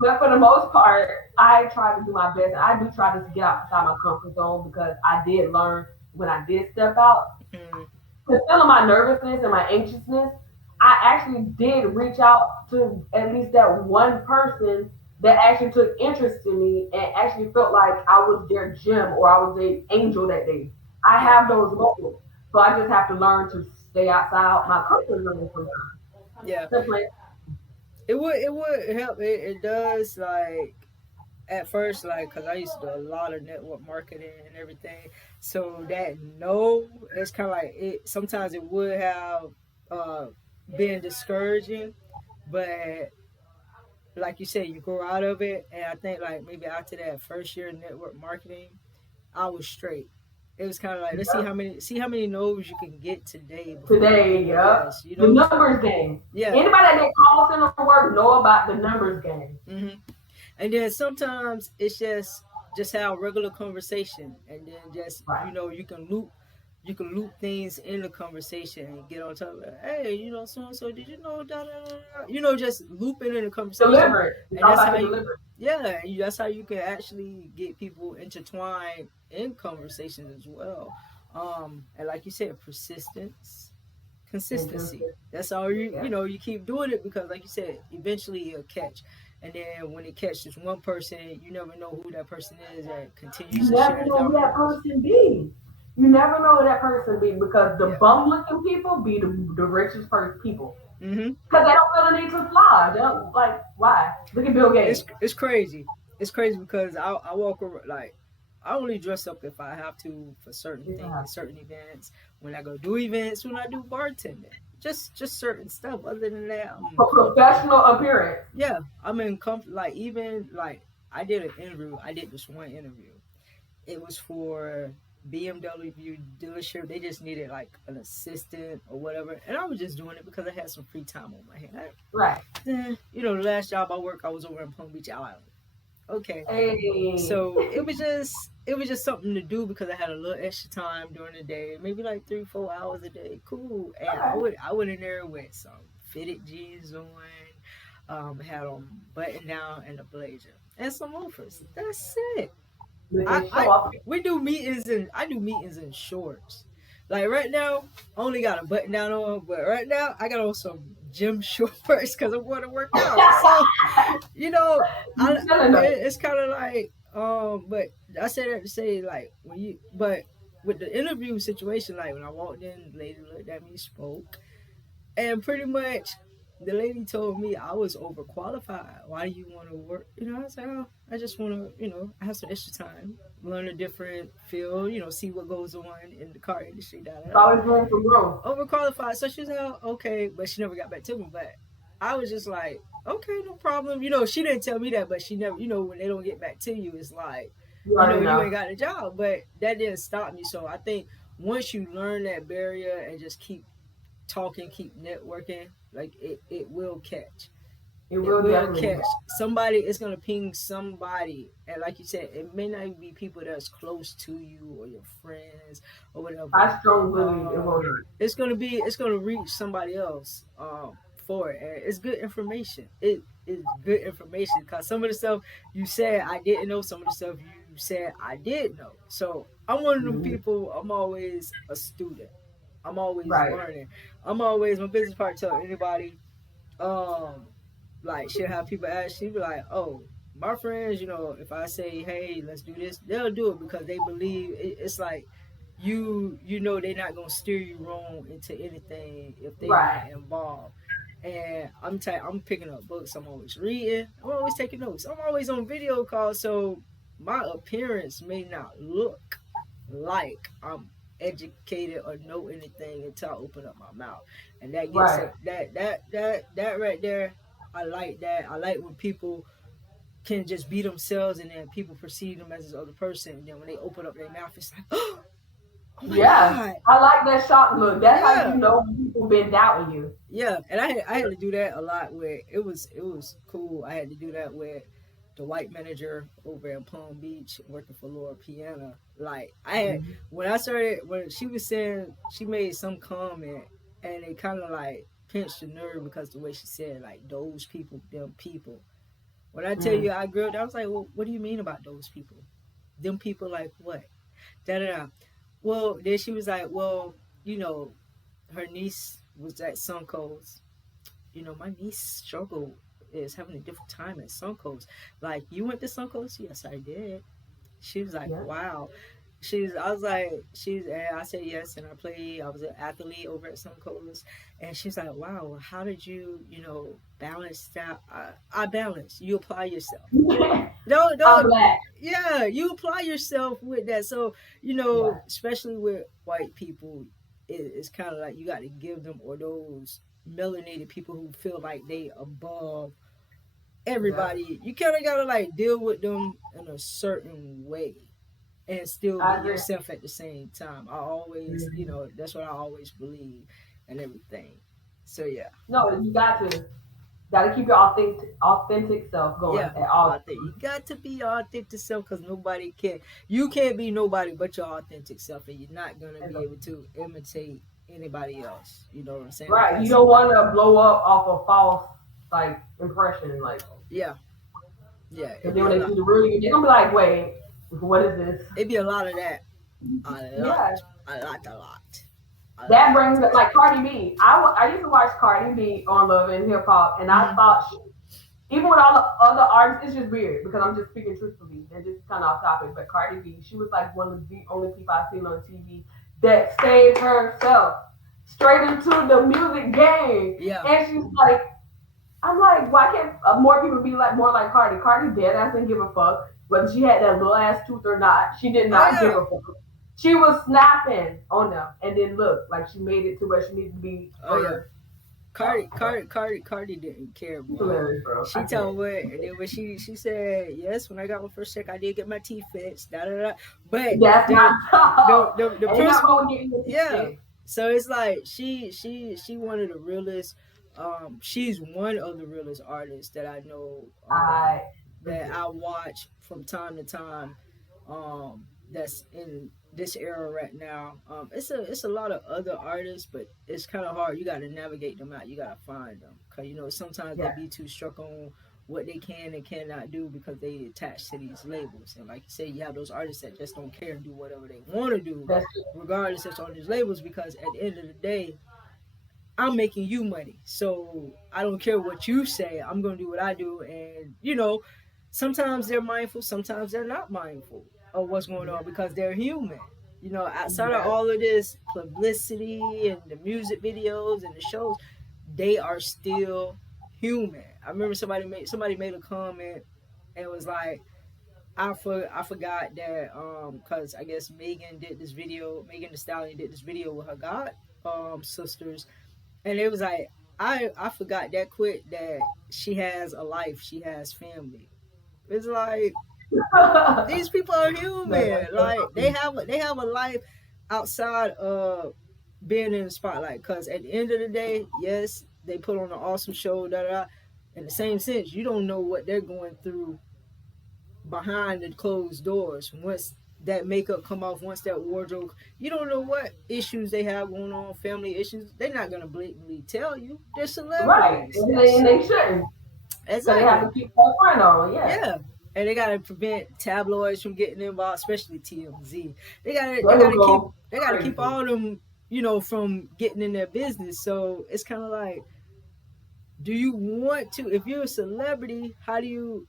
but for the most part, I try to do my best. I do try to get outside my comfort zone because I did learn when I did step out. Hmm. Instead of my nervousness and my anxiousness, I actually did reach out to at least that one person that actually took interest in me and actually felt like I was their gem or I was their angel that day. I Yeah. have those moments. So I just have to learn to stay outside my comfort zone Yeah. sometimes. It would help. It does, like, at first, like, because I used to do a lot of network marketing and everything. So that no, it's kind of like it. Sometimes it would have uh, been discouraging, but like you said, you grow out of it. And I think like maybe after that first year of network marketing, I was straight. It was kind of like let's Yep. see how many no's you can get today before you Today, get a yep. yes. You The know, numbers game. yeah. Anybody that did call center work know about the numbers game. hmm And then sometimes it's just have regular conversation, and then just Right. you can loop things in the conversation and get on top of it. Hey, so and so, did you know just loop it in the conversation, Deliberate. It's and all that's about how the you deliberate. yeah, that's how you can actually get people intertwined in conversations as well. And like you said, persistence, And consistency. just, That's all yeah. you keep doing it because like you said, eventually it'll catch. And then when it catches one person, you never know who that person is that You continues to never share it know down who the that road. person be. You never know who that person be because the Yeah. bum looking people be the richest person people. hmm Because they don't feel the need to fly. They don't, like, why? Look at Bill Gates. It's crazy. It's crazy because I walk around like I only dress up if I have to for certain Yeah. things, certain events. When I go do events, when I do bartending, just certain stuff. Other than that, I'm in For comfortable. professional appearance. Yeah, I'm in comfort. Like even like I did an interview. I did this one interview. It was for BMW dealership. They just needed like an assistant or whatever, and I was just doing it because I had some free time on my hand. Right. The last job I worked, I was over in Palm Beach Island. Okay, Hey. so it was just something to do because I had a little extra time during the day, maybe like 3 4 hours a day. Cool, and I Okay. would I went in there with some fitted jeans on, had on button down and a blazer and some loafers. That's it. I, And show I off. we do meetings and I do meetings in shorts. Like right now, I only got a button down on, but right now I got on some gym shorts because I'm going to work out. So you know, You feeling them. it's kind of like but I say that to say like but with the interview situation, like when I walked in, the lady looked at me, spoke, and pretty much the lady told me I was overqualified. Why do you want to work? I said, oh, I just want to, I have some extra time, learn a different field, see what goes on in the car industry. Da, da, It's da. always room for growth. Overqualified. So she said, oh, okay, but she never got back to me. But I was just like, okay, no problem. She didn't tell me that, but she never, when they don't get back to you, it's like, You already you ain't know. got a job. But that didn't stop me. So I think once you learn that barrier and just keep talking, keep networking, like it will catch. It It will will definitely. catch. Somebody is gonna ping somebody, and like you said, it may not even be people that's close to you or your friends or whatever. I strongly believe it Um, will not. it's gonna reach somebody else. For it, and it's good information. It is good information because some of the stuff you said I didn't know, some of the stuff you said I did know. So I'm one of them Mhm. people. I'm always a student. I'm always Right. learning. I'm always my business partner tell anybody, um, like she'll have people ask, she'll be like, oh, my friends, if I say, hey, let's do this, they'll do it because they believe it's like they're not gonna steer you wrong into anything if they Right. not involved. And I'm picking up books, I'm always reading, I'm always taking notes, I'm always on video calls, so my appearance may not look like I'm educated or know anything until I open up my mouth. And that gets Right. up that right there. I like that. I like when people can just be themselves and then people perceive them as this other person. And then when they open up their mouth, it's like, oh my Yeah. God. I like that shock look. That's how you Yeah. know when people been doubting you. Yeah. And I had to do that a lot where it was cool. I had to do that with the white manager over in Palm Beach working for Laura Piana. Like Mhm. when she was saying she made some comment and it kind of like pinched the nerve because the way she said like those people, them people. When I tell Mm. you I grew up, I was like, well, what do you mean about those people? Them people like what? Da da da. Well, then she was like, well, you know, her niece was at Suncoast. My niece struggle is having a different time at Suncoast. Like, you went to Suncoast? Yes, I did. She was like, Yeah. wow. I was like, and I said yes, and I was an athlete over at Suncoast, and she's like, wow, how did you, balance that? I balance. You apply yourself. I'm Don't, black. yeah, you apply yourself with that. So, Yeah, especially with white people, it's kind of like you got to give them, or those melanated people who feel like they above yeah. everybody, you kind of got to like deal with them in a certain way and still be I agree. yourself at the same time. I always, Mhm. that's what I always believe and everything. So yeah, No, you got to keep your authentic self going yeah. at all I think you times. got to be your authentic self because nobody can. You can't be nobody but your authentic self, and you're not gonna And be able to imitate anybody else. You know what I'm saying? right, you Because don't want to blow up off a false like impression, like. yeah, yeah, Because then when they see the real you, they're gonna be like, wait, what is this? it'd be a lot of that, a lot, Yeah. a lot, a That lot. brings it like Cardi B. I used to watch Cardi B on Love and Hip Hop, and I Mm-hmm. thought even with all the other artists, it's just weird because I'm just speaking truthfully and just kind of off topic. But Cardi B, she was like one of the only people I've seen on TV that stayed herself straight into the music game, Yeah. and she's like, I'm like, why can't more people be like more like Cardi? Cardi dead ass didn't give a fuck whether she had that little ass tooth or not. She did Oh not give yeah. a fuck. She was snapping on them, and then look, like she made it to where she needed to be Oh yeah. for Cardi, herself. Cardi, Cardi, Cardi didn't care, She's boy. hilarious, bro. I She can't. told what, and then when she said yes, when I got my first check, I did get my teeth fixed. Da da da. But That's the not so. the Ain't nothing person, wrong with getting your teeth yeah. fixed. So it's like she one of the realest. She's one of the realest artists that I know. I That agree. I watch from time to time. That's in this era right now. It's a lot of other artists, but it's kind of hard. You got to navigate them out. You got to find them because sometimes they Yeah, be too struck on what they can and cannot do because they attach to these labels. And like you say, you have those artists that just don't care and do whatever they want to do, that's regardless if it's on these labels. Because at the end of the day, I'm making you money. So I don't care what you say. I'm going to do what I do. And, sometimes they're mindful, sometimes they're not mindful of what's going on because they're human. Outside of yeah. all of this publicity and the music videos and the shows, they are still human. I remember somebody made a comment and was like, I forgot that because I guess Megan the Stallion did this video with her god sisters, and it was like I forgot that quick that she has a life, she has family. It's like these people are No, human. Like they have a life outside of being in the spotlight. Cause at the end of the day, yes, they put on an awesome show. Da, da, da. In the same sense, you don't know what they're going through behind the closed doors. Once that makeup come off, once that wardrobe, you don't know what issues they have going on, family issues. They're not gonna blatantly tell you. They're right, celebrities. and they shouldn't, because they have Exactly. to keep that front on. Yeah, Yeah. And they gotta prevent tabloids from getting involved, especially TMZ. They gotta they they will gotta keep go they gotta keep crazy. all them, from getting in their business. So it's kind of like, do you want to? If you're a celebrity, how do you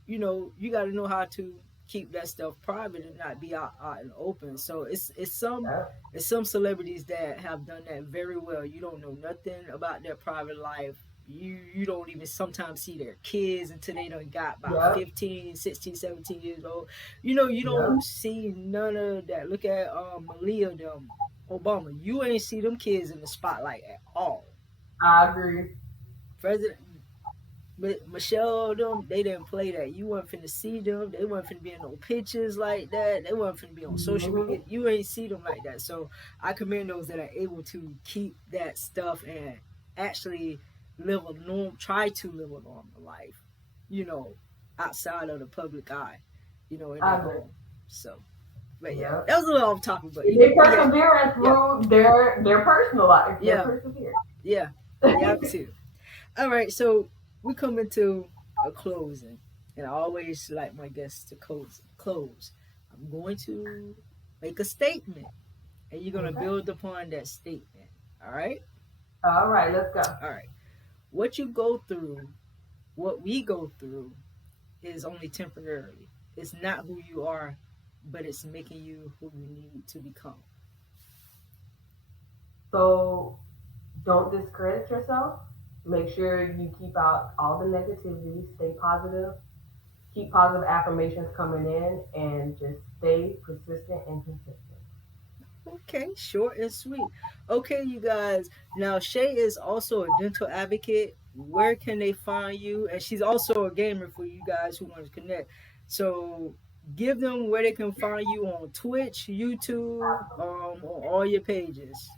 got to know how to keep that stuff private and not be out in the open. So Yeah. it's some celebrities that have done that very well. You don't know nothing about their private life. You don't even sometimes see their kids until they done got about Yep. 15, 16, 17 years old. You Yep. don't see none of that. Look at Malia, them, Obama. You ain't see them kids in the spotlight at all. I agree. President Michelle, them, they didn't play that. You weren't finna see them. They weren't finna be in no pictures like that. They weren't finna be on social Mm-hmm. media. You ain't see them like that. So I commend those that are able to keep that stuff and actually try to live a normal life, you know, outside of the public eye, in I their agree. home. So, but yeah, Yep. that was a little off topic, but They yeah, persevere yeah, through their personal life. They yeah, persevere. yeah, they have to. All right, so we come into a closing, and I always like my guests to close. I'm going to make a statement, and you're going to Okay. build upon that statement. All right? All right, let's go. All right. What you go through, what we go through, is only temporarily. It's not who you are but it's making you who you need to become. So don't discredit yourself. Make sure you keep out all the negativity, stay positive, keep positive affirmations coming in, and just stay persistent and consistent. Okay, short and sweet. Okay, you guys. Now, Shay is also a dental advocate. Where can they find you? And she's also a gamer for you guys who want to connect. So, give them where they can find you on Twitch, YouTube, on all your pages.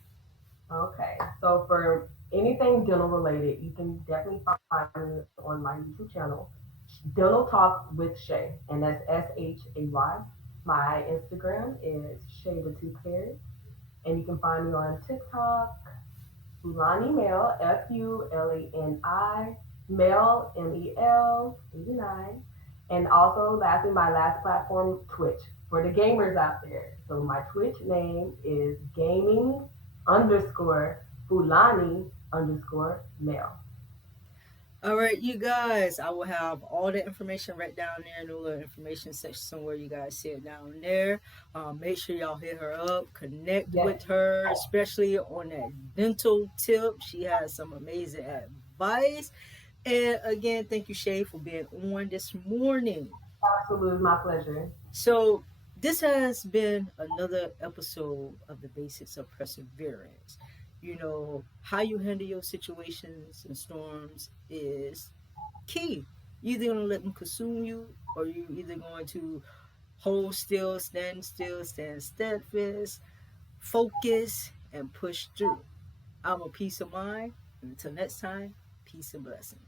Okay, so for anything dental related, you can definitely find me on my YouTube channel, Dental Talk with Shay, and that's Shay. My Instagram is Shaythetoothfairy, and you can find me on TikTok, Fulani Mail, Fulani, Mel, 89. And also, lastly, my last platform, Twitch, for the gamers out there. So my Twitch name is gaming underscore Fulani underscore Mail. All right, you guys. I will have all the information right down there in the little information section somewhere. You guys see it down there. Make sure y'all hit her up, connect Yes, with her, especially on that dental tip. She has some amazing advice. And again, thank you, Shay, for being on this morning. absolutely my pleasure. So, this has been another episode of the basics of perseverance. How you handle your situations and storms is key. You're either going to let them consume you, or you're either going to hold still, stand steadfast, focus, and push through. I'm a peace of mind. Until next time, peace and blessing.